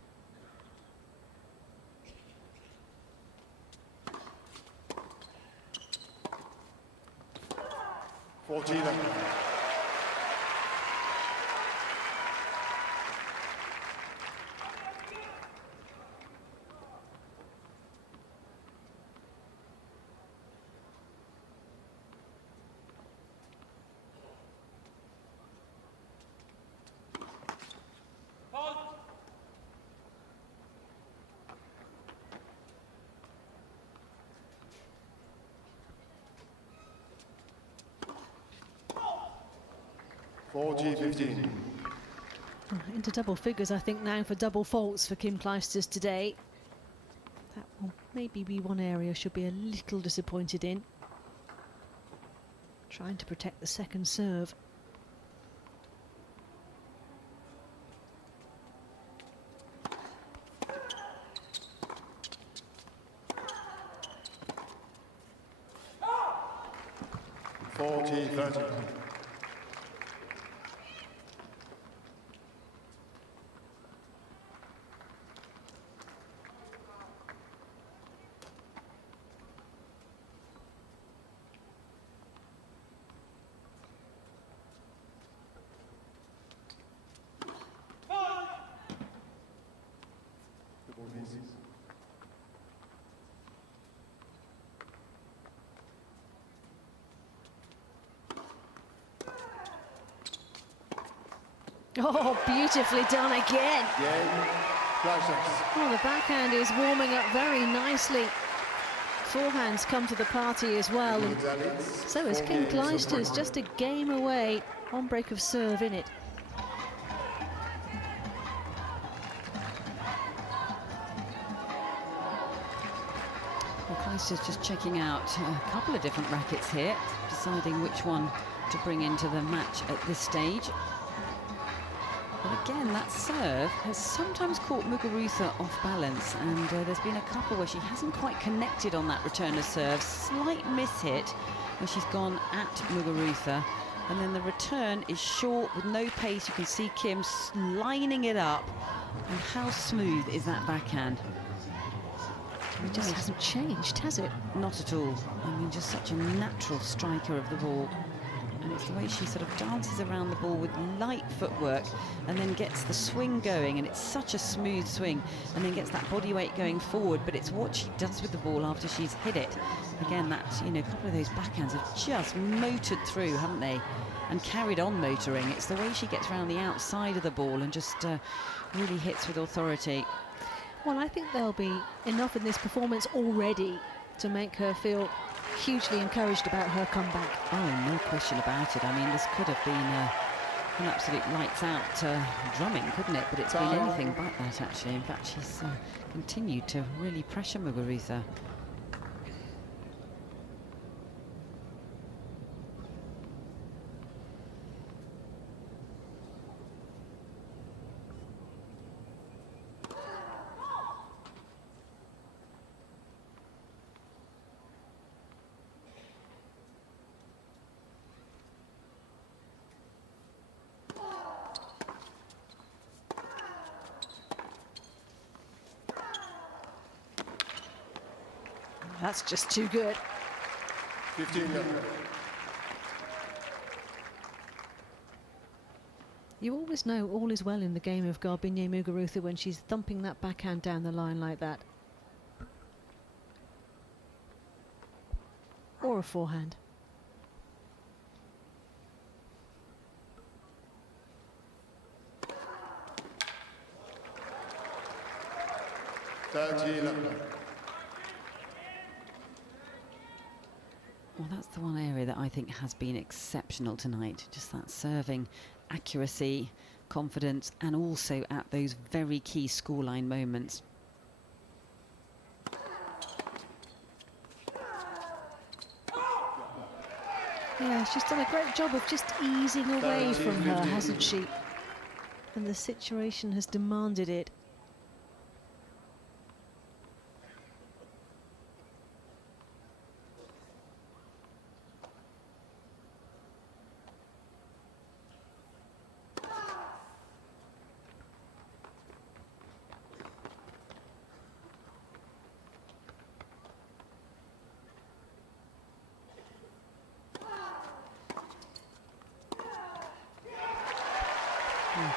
Into double figures, I think, now for double faults for Kim Clijsters today. That will maybe be one area she'll be a little disappointed in. Trying to protect the second serve. Oh, beautifully done again. Well, the backhand is warming up very nicely. Forehands come to the party as well. And so is Kim Clijsters, just a game away on break of serve in it. Clijsters just checking out a couple of different rackets here, deciding which one to bring into the match at this stage. But again, that serve has sometimes caught Muguruza off balance, and there's been a couple where she hasn't quite connected on that return of serve. Slight miss hit where she's gone at Muguruza, and then the return is short with no pace. You can see Kim lining it up, and how smooth is that backhand? It just hasn't changed, has it? Not at all. I mean, just such a natural striker of the ball. And it's the way she sort of dances around the ball with light footwork and then gets the swing going, and it's such a smooth swing, and then gets that body weight going forward. But it's what she does with the ball after she's hit it. Again, that, you know, a couple of those backhands have just motored through, haven't they? And carried on motoring. It's the way she gets around the outside of the ball and just really hits with authority. Well, I think there'll be enough in this performance already to make her feel hugely encouraged about her comeback. Oh, no question about it. I mean, this could have been an absolute lights-out drumming, couldn't it? But it's been anything but that, actually. In fact, she's continued to really pressure Muguruza. That's just too good. 15 You always know all is well in the game of Garbiñe Muguruza when she's thumping that backhand down the line like that. Or a forehand. Well, that's the one area that I think has been exceptional tonight. Just that serving accuracy, confidence, and also at those very key scoreline moments. Yeah, she's done a great job of just easing away from her, hasn't she? And the situation has demanded it.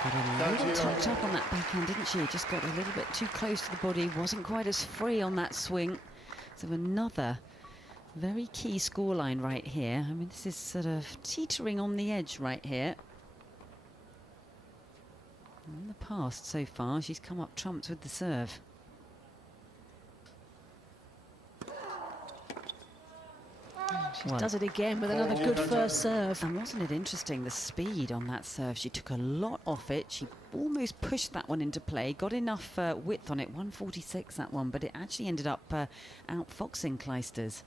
Got a little tucked up on that backhand, didn't she? Just got a little bit too close to the body, wasn't quite as free on that swing. So another very key scoreline right here. I mean, this is sort of teetering on the edge right here. In the past so far, she's come up trumps with the serve. She does it again with another good first serve. And wasn't it interesting, the speed on that serve? She took a lot off it. She almost pushed that one into play, got enough width on it, 146 that one, but it actually ended up outfoxing Clijsters.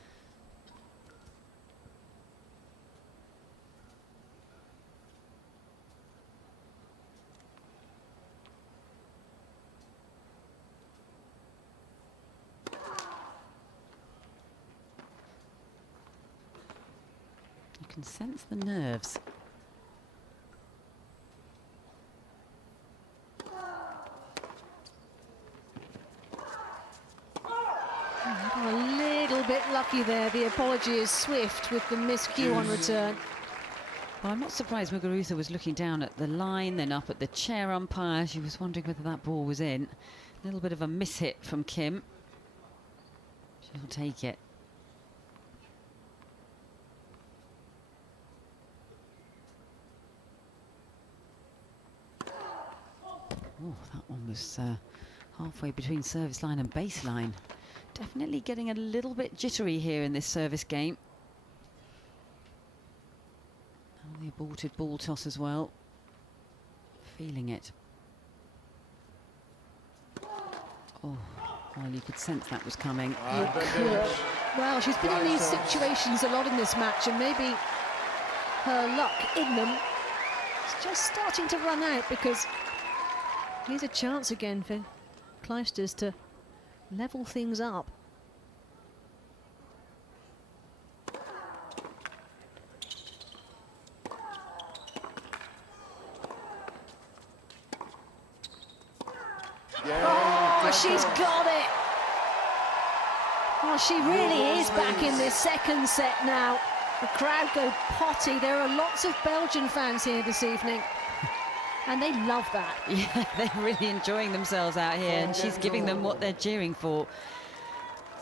You can sense the nerves. A little bit lucky there. The apology is swift with the miscue on return. Well, I'm not surprised Muguruza was looking down at the line, then up at the chair umpire. She was wondering whether that ball was in. A little bit of a mishit from Kim. She'll take it. Oh, that one was halfway between service line and baseline. Definitely getting a little bit jittery here in this service game. Oh, the aborted ball toss as well. Feeling it. Oh, well, you could sense that was coming. You could. Well, she's been in these situations a lot in this match, and maybe her luck in them is just starting to run out, because here's a chance again for Clijsters to level things up. Oh, she's got it. Well, she really is back in this second set now. The crowd go potty. There are lots of Belgian fans here this evening, and they love that. Yeah, they're really enjoying themselves out here, and she's giving them what they're cheering for.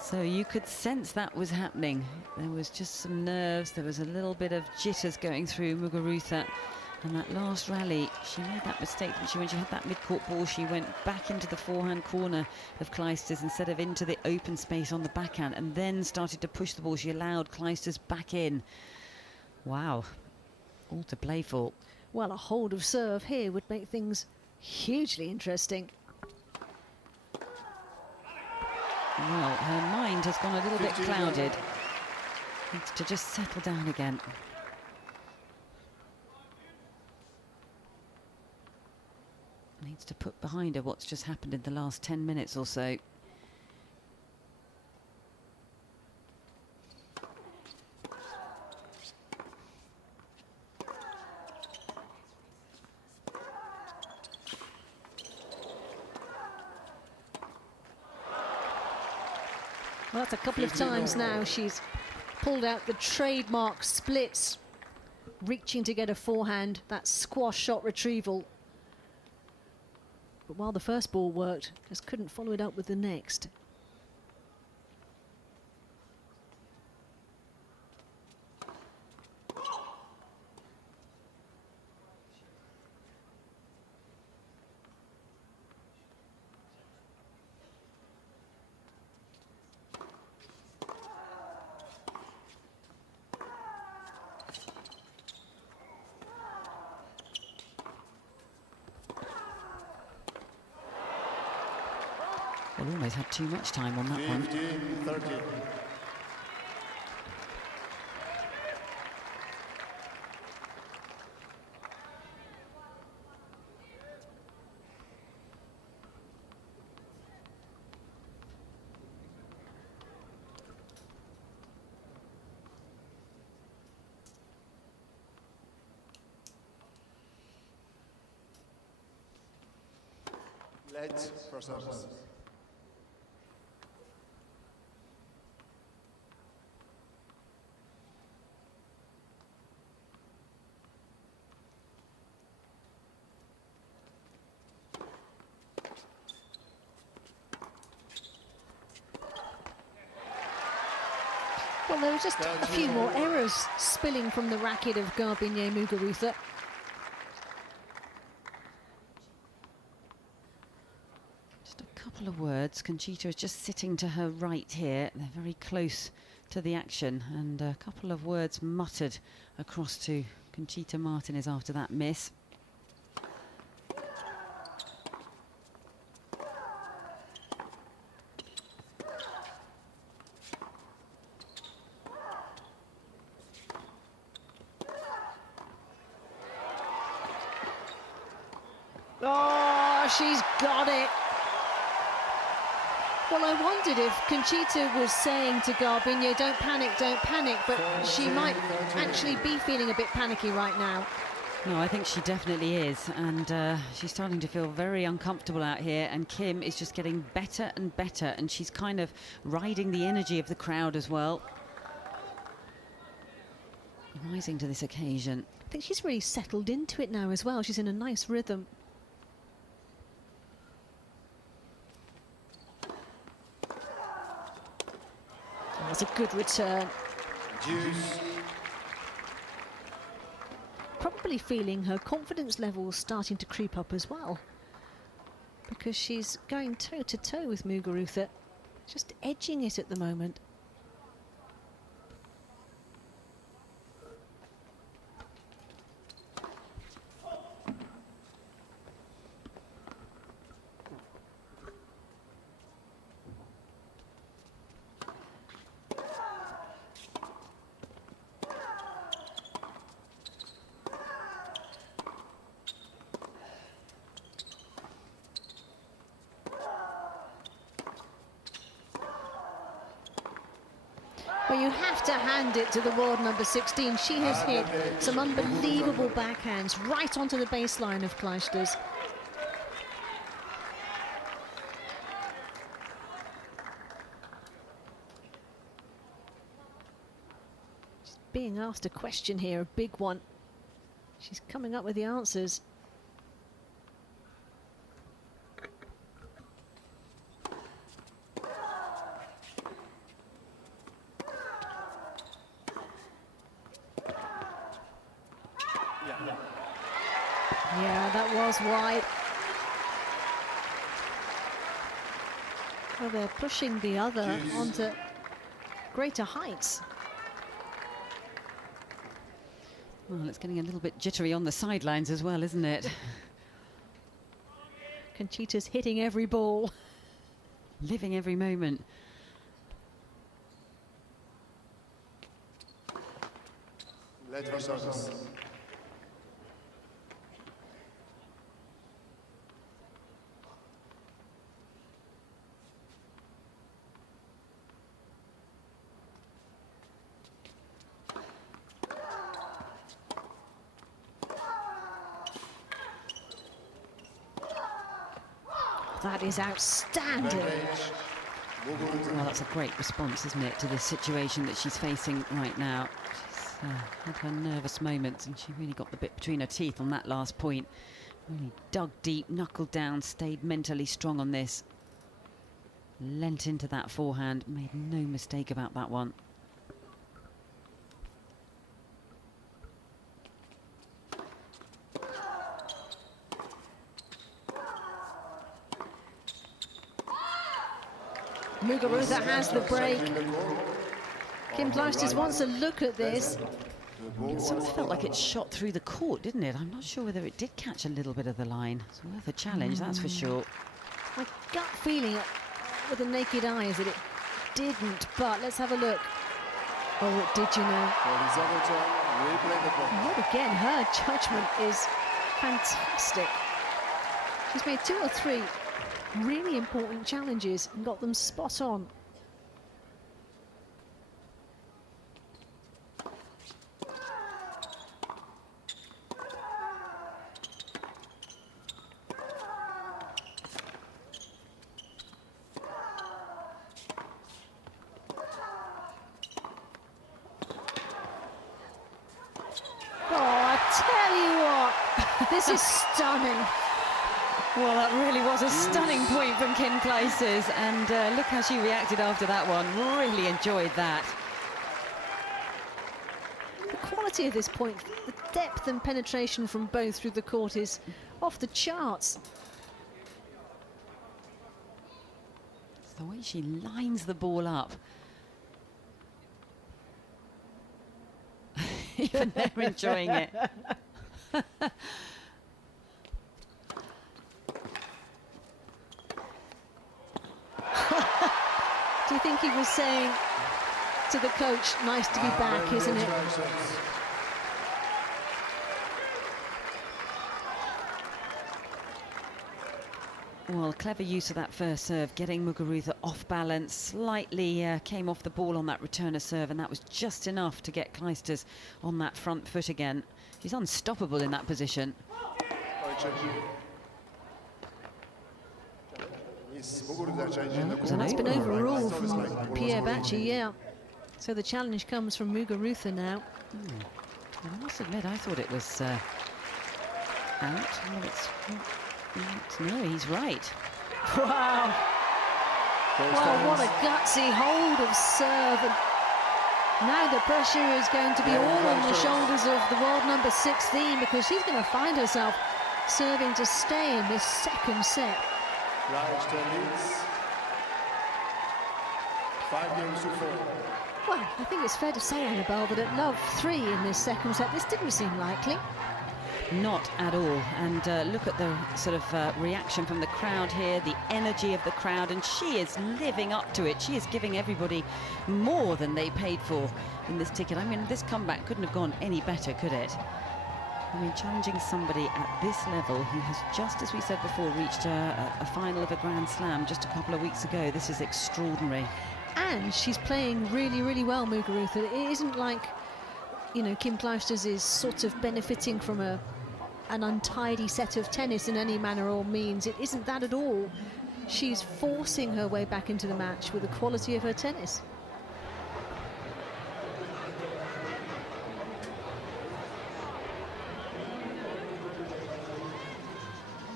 So you could sense that was happening. There was just some nerves. There was a little bit of jitters going through Muguruza. And that last rally, she made that mistake. When she had that mid-court ball, she went back into the forehand corner of Clijsters instead of into the open space on the backhand, and then started to push the ball. She allowed Clijsters back in. Wow, all to play for. Well, a hold of serve here would make things hugely interesting. Well, her mind has gone a little bit clouded. Needs to just settle down again. Needs to put behind her what's just happened in the last 10 minutes or so. Well, that's a couple of times now she's pulled out the trademark splits, reaching to get a forehand, that squash shot retrieval. But while the first ball worked, just couldn't follow it up with the next. Well, almost had too much time on that one. 15-30. Let's for service. Well, there were just a few more errors spilling from the racket of Garbiñe Muguruza. Just a couple of words. Conchita is just sitting to her right here. They're very close to the action, and a couple of words muttered across to Conchita Martinez after that miss. Oh, she's got it. Well, I wondered if Conchita was saying to Garbiñe, don't panic, but she might actually be feeling a bit panicky right now. No, I think she definitely is, and she's starting to feel very uncomfortable out here, and Kim is just getting better and better, and she's kind of riding the energy of the crowd as well. Rising to this occasion. I think she's really settled into it now as well. She's in a nice rhythm. That's a good return. Juice. Probably feeling her confidence levels starting to creep up as well, because she's going toe-to-toe with Muguruza, just edging it at the moment. Well, you have to hand it to the world number 16. She has hit some unbelievable backhands right onto the baseline of Clijsters. She's being asked a question here, a big one. She's coming up with the answers. Yeah, that was wide. Well, they're pushing the other onto greater heights. Well, it's getting a little bit jittery on the sidelines as well, isn't it? Conchita's hitting every ball. Living every moment. Late for service. That is outstanding. Well, that's a great response, isn't it, to the situation that she's facing right now. She's had her nervous moments, and she really got the bit between her teeth on that last point. Really dug deep, knuckled down, stayed mentally strong on this. Leant into that forehand, made no mistake about that one. Muguruza has the break. Kim Clijsters wants a look at this. It sort of felt like it shot through the court, didn't it? I'm not sure whether it did catch a little bit of the line. It's worth a challenge, that's for sure. My gut feeling with the naked eye is that it didn't, but let's have a look. Oh, it did, you know. Yet again, her judgment is fantastic. She's made 2 or 3 really important challenges and got them spot on. Oh, I tell you what, this is stunning. Well, that really was a stunning point from Kim Clijsters, and look how she reacted after that one. Really enjoyed that. The quality of this point, the depth and penetration from both through the court is off the charts. It's the way she lines the ball up. Even they're enjoying it. Do you think he was saying to the coach, nice to be back, isn't it? Well, clever use of that first serve, getting Muguruza off balance, slightly came off the ball on that returner serve, and that was just enough to get Clijsters on that front foot again. She's unstoppable in that position. That's been overruled from Pierre Bacci, yeah. So the challenge comes from Muguruza now. I must admit, I thought it was out. Well, no, he's right. Wow. Well, what a gutsy hold of serve. And now the pressure is going to be all on the shoulders of the world number 16, because she's going to find herself serving to stay in this second set. leads 5 games to 4. Well, I think it's fair to say, Annabelle, that at love 3 in this second set, this didn't seem likely. Not at all. And look at the sort of reaction from the crowd here, the energy of the crowd, and she is living up to it. She is giving everybody more than they paid for in this ticket. I mean, this comeback couldn't have gone any better, could it? I mean, challenging somebody at this level who has, just as we said before, reached a final of a Grand Slam just a couple of weeks ago. This is extraordinary. And she's playing really, really well, Muguruza. It isn't like, you know, Kim Clijsters is sort of benefiting from an untidy set of tennis in any manner or means. It isn't that at all. She's forcing her way back into the match with the quality of her tennis.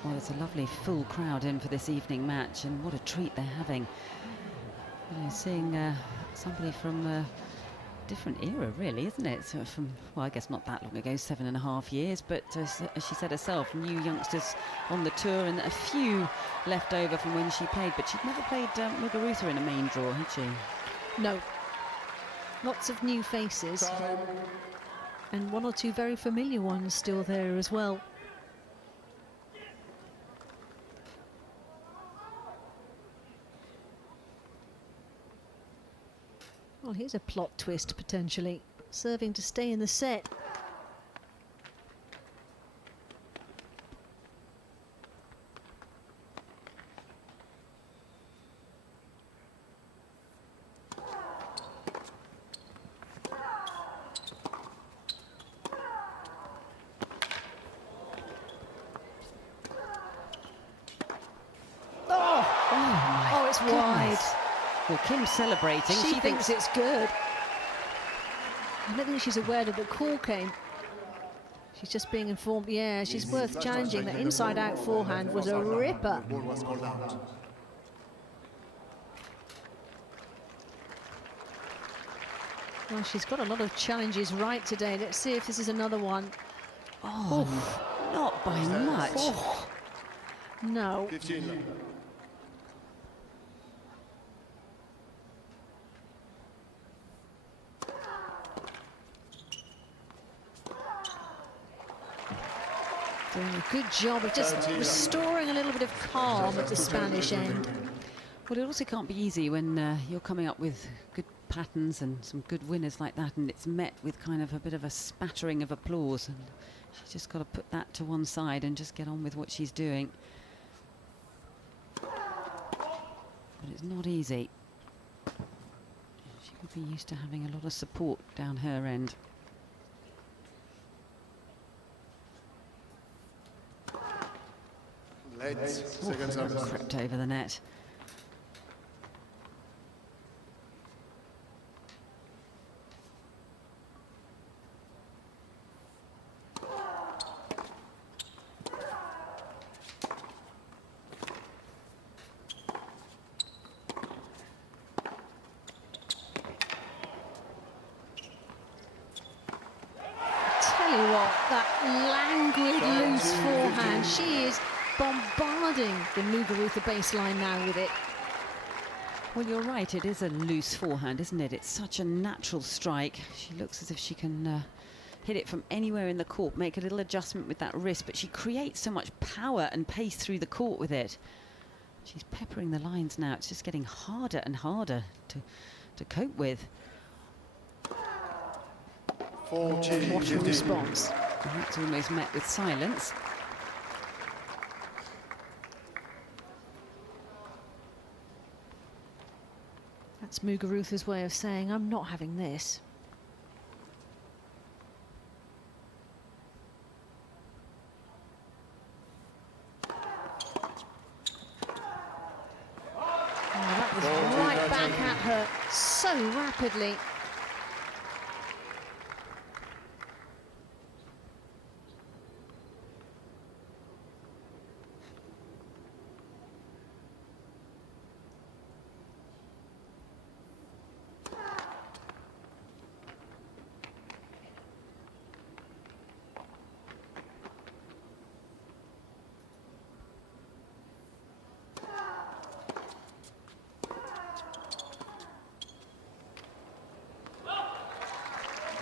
Well, it's a lovely full crowd in for this evening match, and what a treat they're having. You know, seeing somebody from a different era, really, isn't it? So from, well, I guess not that long ago, 7.5 years, but as she said herself, new youngsters on the tour and a few left over from when she played, but she'd never played Muguruza in a main draw, had she? No. Lots of new faces. And one or two very familiar ones still there as well. Well, here's a plot twist, potentially. Serving to stay in the set. Oh, it's wide. Well, Kim's celebrating. She thinks it's good. I don't think she's aware that the call came. She's just being informed, yeah, she's worth challenging. The inside-out forehand was a ripper. The ball was called out. Well, she's got a lot of challenges right today. Let's see if this is another one. Oh, not by much. Oh, no. 15. Doing a good job of just restoring a little bit of calm at the Spanish end. Well, it also can't be easy when you're coming up with good patterns and some good winners like that, and it's met with kind of a bit of a spattering of applause. And she's just got to put that to one side and just get on with what she's doing. But it's not easy. She would be used to having a lot of support down her end. Late second service. Crept over the net. Tell you what, that languid loose forehand, she is bombarding the Muguruza baseline now with it. Well, you're right, it is a loose forehand, isn't it? It's such a natural strike. She looks as if she can hit it from anywhere in the court, make a little adjustment with that wrist, but she creates so much power and pace through the court with it. She's peppering the lines now. It's just getting harder and harder to cope with. 14. What a response. And that's almost met with silence. That's Muguruza's way of saying, I'm not having this. Oh, that was right back at her so rapidly.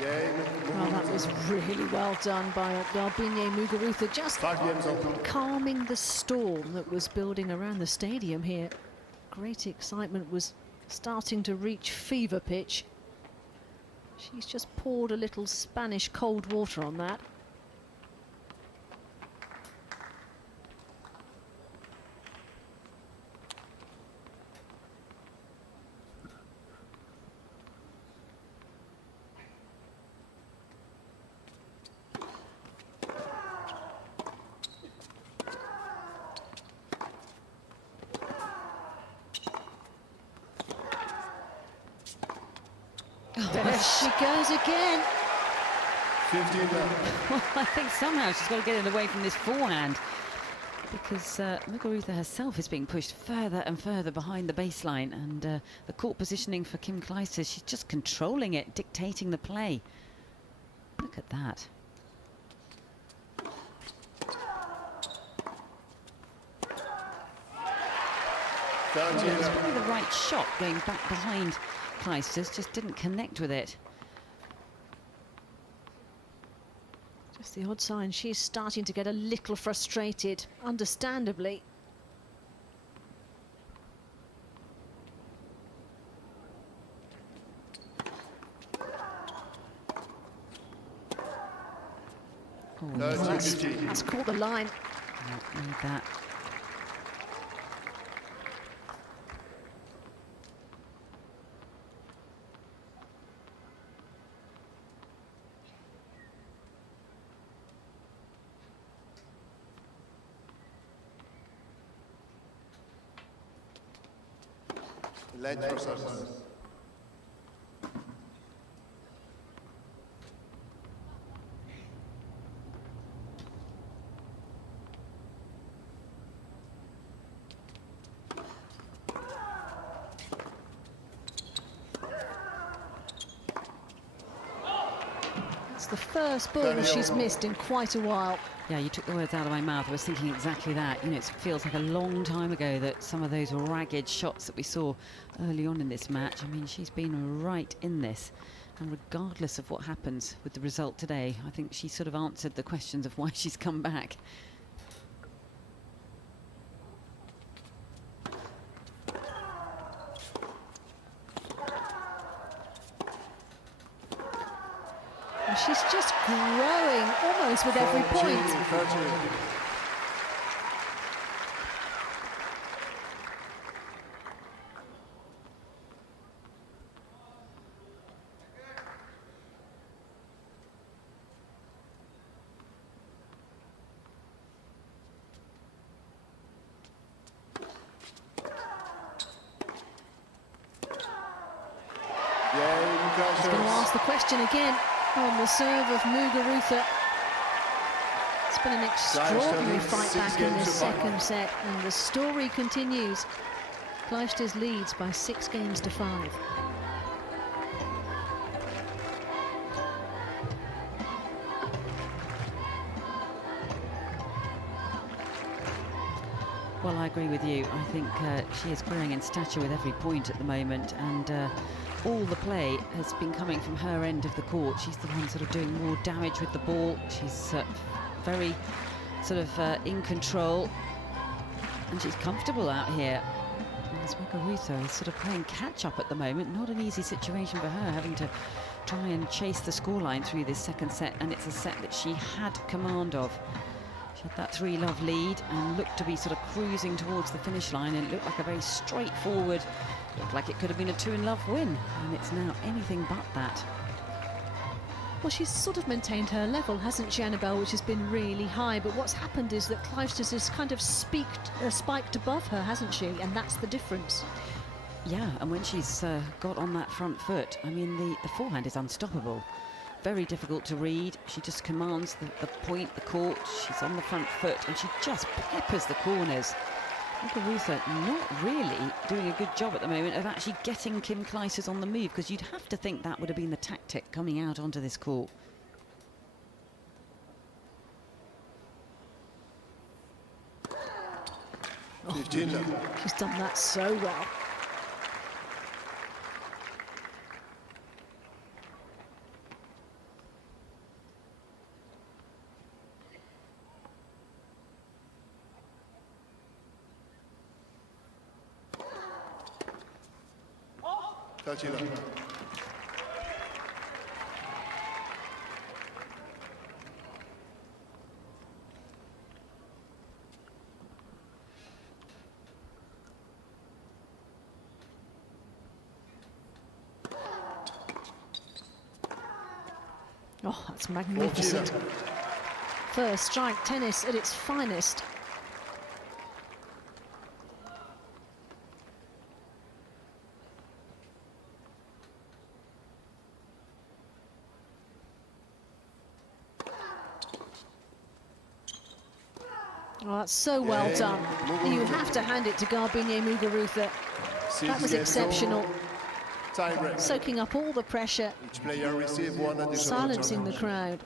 Well, that was really well done by Garbiñe Muguruza, just 5 games on. calming the storm that was building around the stadium here. Great excitement was starting to reach fever pitch. She's just poured a little Spanish cold water on that. There she goes again. 15 left. Well, I think somehow she's got to get it away from this forehand, because Muguruza herself is being pushed further and further behind the baseline, and the court positioning for Kim Clijsters, she's just controlling it, dictating the play. Look at that. It was probably the right shot going back behind Clijsters, just didn't connect with it. Just the odd sign she's starting to get a little frustrated, understandably. Oh, That's caught the line. not need that. Late process. It's the first ball she's missed in quite a while. Yeah, you took the words out of my mouth. I was thinking exactly that. You know, it feels like a long time ago that some of those ragged shots that we saw early on in this match. I mean, she's been right in this. And regardless of what happens with the result today, I think she sort of answered the questions of why she's come back. And she's just growing almost with every point. 13. She's going to ask the question again on the serve of Muguruza. It's been an extraordinary fight back in this second set, and the story continues. Clijsters leads by 6 games to 5. Well, I agree with you. I think she is growing in stature with every point at the moment, and all the play has been coming from her end of the court. She's the one sort of doing more damage with the ball. She's very sort of in control, and she's comfortable out here. As Muguruza is sort of playing catch-up at the moment. Not an easy situation for her, having to try and chase the scoreline through this second set, and it's a set that she had command of. She had that 3-love lead and looked to be sort of cruising towards the finish line, and it looked like a very straightforward, looked like it could have been a 2-love win, and it's now anything but that. Well, she's sort of maintained her level, hasn't she, Annabelle, which has been really high, but what's happened is that Clijsters has kind of spiked above her, hasn't she, and that's the difference. Yeah, and when she's got on that front foot, I mean, the forehand is unstoppable. Very difficult to read. She just commands the point, the court. She's on the front foot, and she just peppers the corners. Muguruza not really doing a good job at the moment of actually getting Kim Clijsters on the move, because you'd have to think that would have been the tactic coming out onto this court. She's done that so well. Oh, that's magnificent. First strike tennis at its finest. Oh, that's so well done. You have to hand it to Garbiñe Muguruza. That was exceptional. Tiebreak. Soaking up all the pressure, Each player receives one additional silencing the challenge. crowd.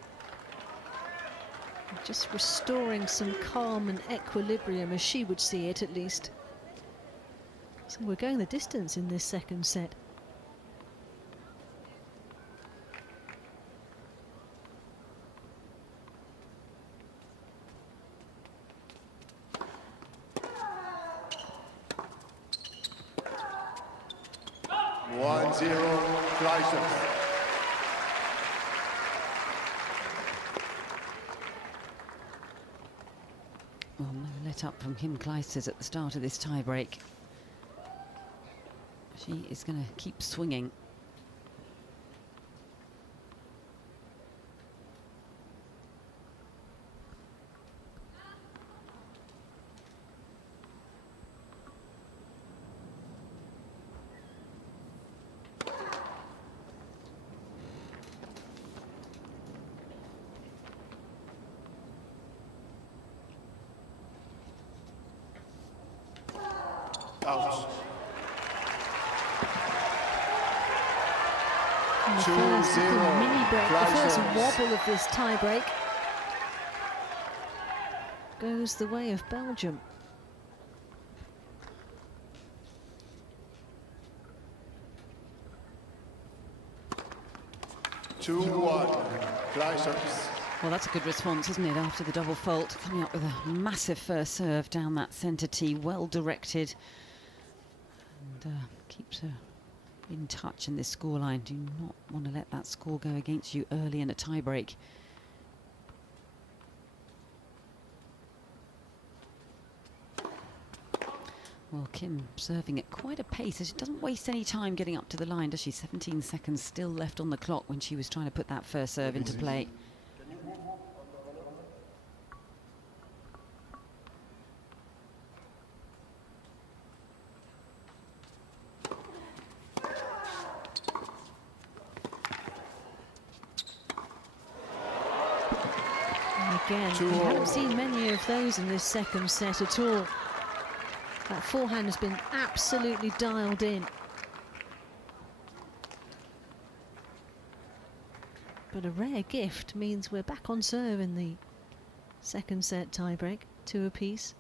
Just restoring some calm and equilibrium, as she would see it at least. So we're going the distance in this second set. One zero, Clijsters. Well, no let up from Kim Clijsters at the start of this tie-break. She is going to keep swinging. Out. And the 2-0, first mini break, the first Clijsters. wobble of this tie break goes the way of Belgium. Two one, Clijsters. Well, that's a good response, isn't it, after the double fault, coming up with a massive first serve down that centre tee, well directed, and keeps her in touch in this scoreline. Do not want to let that score go against you early in a tie-break. Well, Kim serving at quite a pace, as she doesn't waste any time getting up to the line, does she? 17 seconds still left on the clock when she was trying to put that first serve into play. Again, we haven't seen many of those in this second set at all. That forehand has been absolutely dialed in. But a rare gift means we're back on serve in the second set tiebreak, 2 apiece.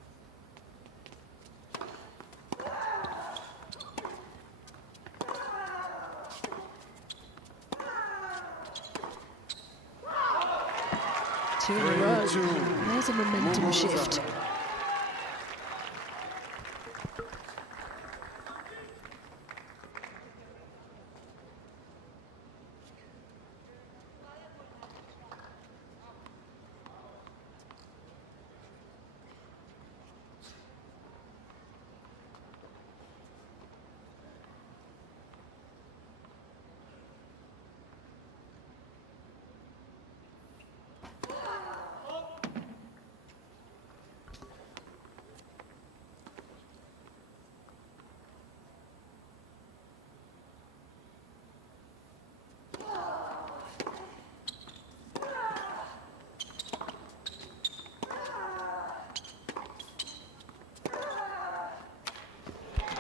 Two in a row. There's a momentum shift.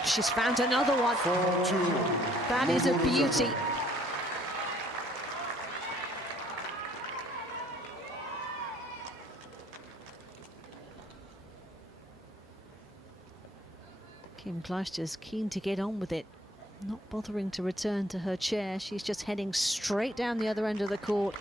She's found another one. 4-2. That is a beauty. Kim Clijsters keen to get on with it, not bothering to return to her chair. She's just heading straight down the other end of the court.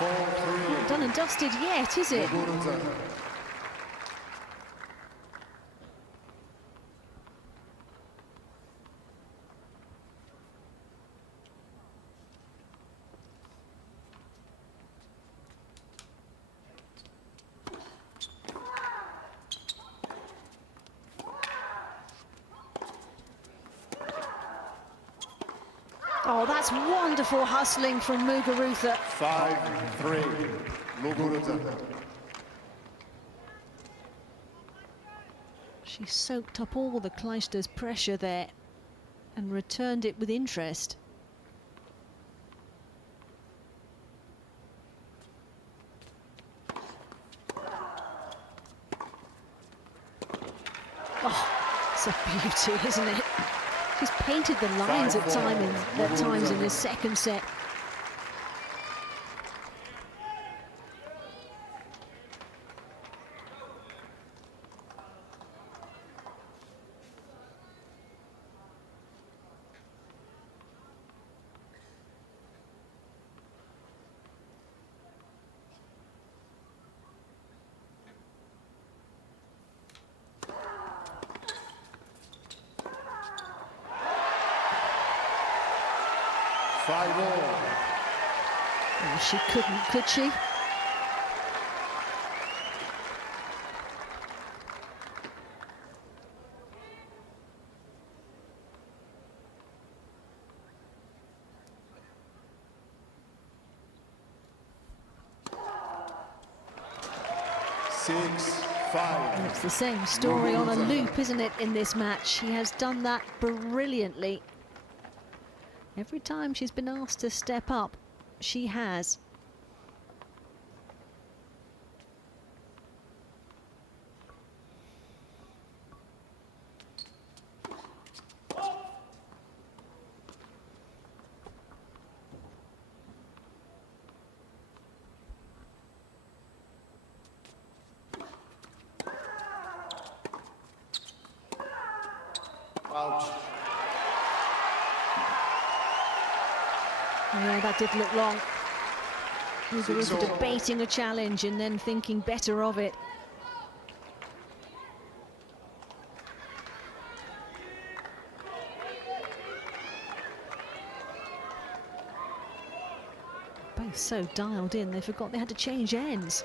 Not done and dusted yet, is it? Muguruza. Oh, that's wonderful hustling from Muguruza. 5-3. Muguruza. She soaked up all the Clijsters' pressure there and returned it with interest. Oh, it's a beauty, isn't it? She's painted the lines at times in this second set. Oh, she couldn't, could she? And it's the same story on a loop, isn't it, in this match? She has done that brilliantly. Every time she's been asked to step up, she has. Out. Yeah, that did look long. Muguruza debating a challenge and then thinking better of it. Both so dialed in, they forgot they had to change ends.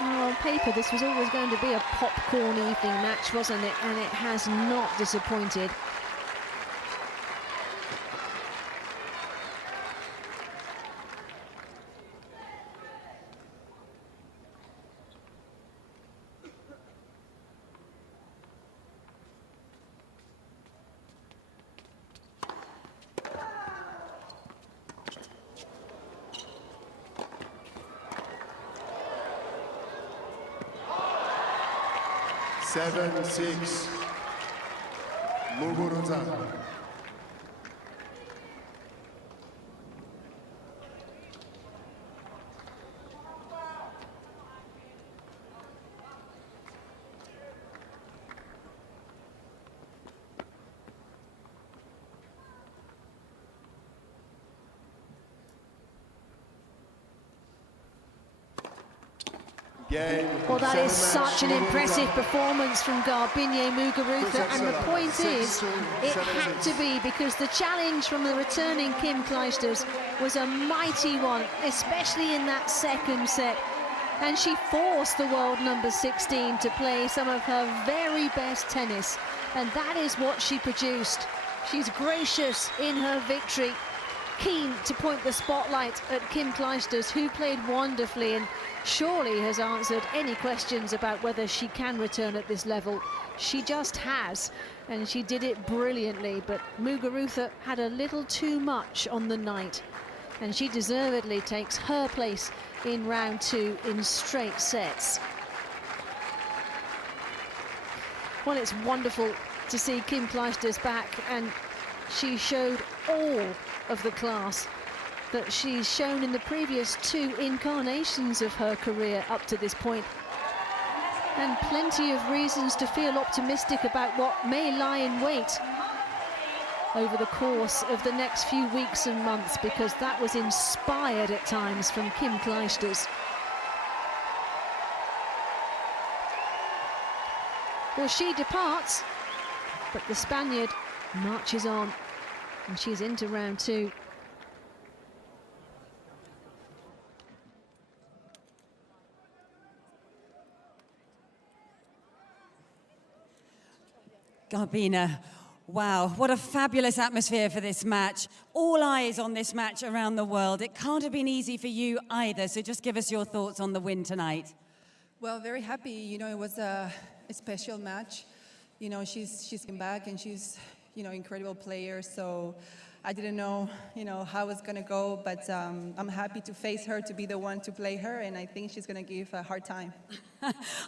Well, on paper, this was always going to be a popcorn evening match, wasn't it? And it has not disappointed. Seven, 6. Muguruza. Well, that is such an impressive performance from Garbiñe Muguruza, and the point is, it had to be, because the challenge from the returning Kim Clijsters was a mighty one, especially in that second set, and she forced the world number 16 to play some of her very best tennis, and that is what she produced. She's gracious in her victory, keen to point the spotlight at Kim Clijsters, who played wonderfully and surely has answered any questions about whether she can return at this level. She just has, and she did it brilliantly, but Muguruza had a little too much on the night, and she deservedly takes her place in round 2 in straight sets. Well, it's wonderful to see Kim Clijsters back, and she showed all of the class that she's shown in the previous 2 incarnations of her career up to this point. And plenty of reasons to feel optimistic about what may lie in wait over the course of the next few weeks and months, because that was inspired at times from Kim Clijsters. Well, she departs, but the Spaniard marches on, and she's into round 2. Garbiñe, wow, what a fabulous atmosphere for this match. All eyes on this match around the world. It can't have been easy for you either, so just give us your thoughts on the win tonight. Well, very happy. You know, it was a special match. You know, she's come back and she's, you know, incredible player. So I didn't know, you know, how it was going to go, but I'm happy to face her, to be the one to play her, and I think she's going to give a hard time.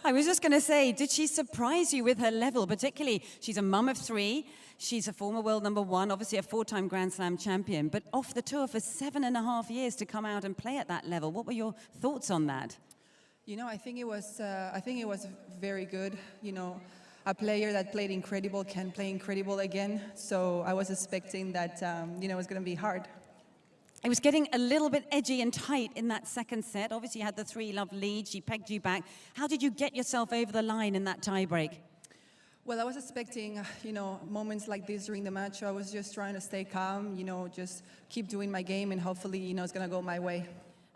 I was just going to say, did she surprise you with her level? Particularly, she's a mum of 3. She's a former world #1, obviously a 4-time Grand Slam champion, but off the tour for 7.5 years to come out and play at that level. What were your thoughts on that? You know, I think it was very good. You know, a player that played incredible can play incredible again. So I was expecting that, you know, it was going to be hard. It was getting a little bit edgy and tight in that second set. Obviously, you had the 3-love lead. She pegged you back. How did you get yourself over the line in that tiebreak? Well, I was expecting, you know, moments like this during the match. I was just trying to stay calm, you know, just keep doing my game, and hopefully, you know, it's going to go my way.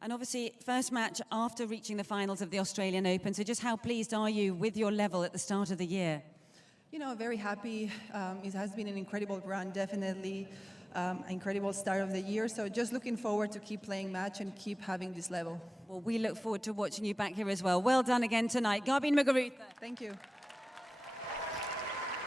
And obviously, first match after reaching the finals of the Australian Open. So just how pleased are you with your level at the start of the year? You know, very happy. It has been an incredible run, definitely. Incredible start of the year. So just looking forward to keep playing match and keep having this level. Well, we look forward to watching you back here as well. Well done again tonight. Garbiñe Muguruza. Thank you.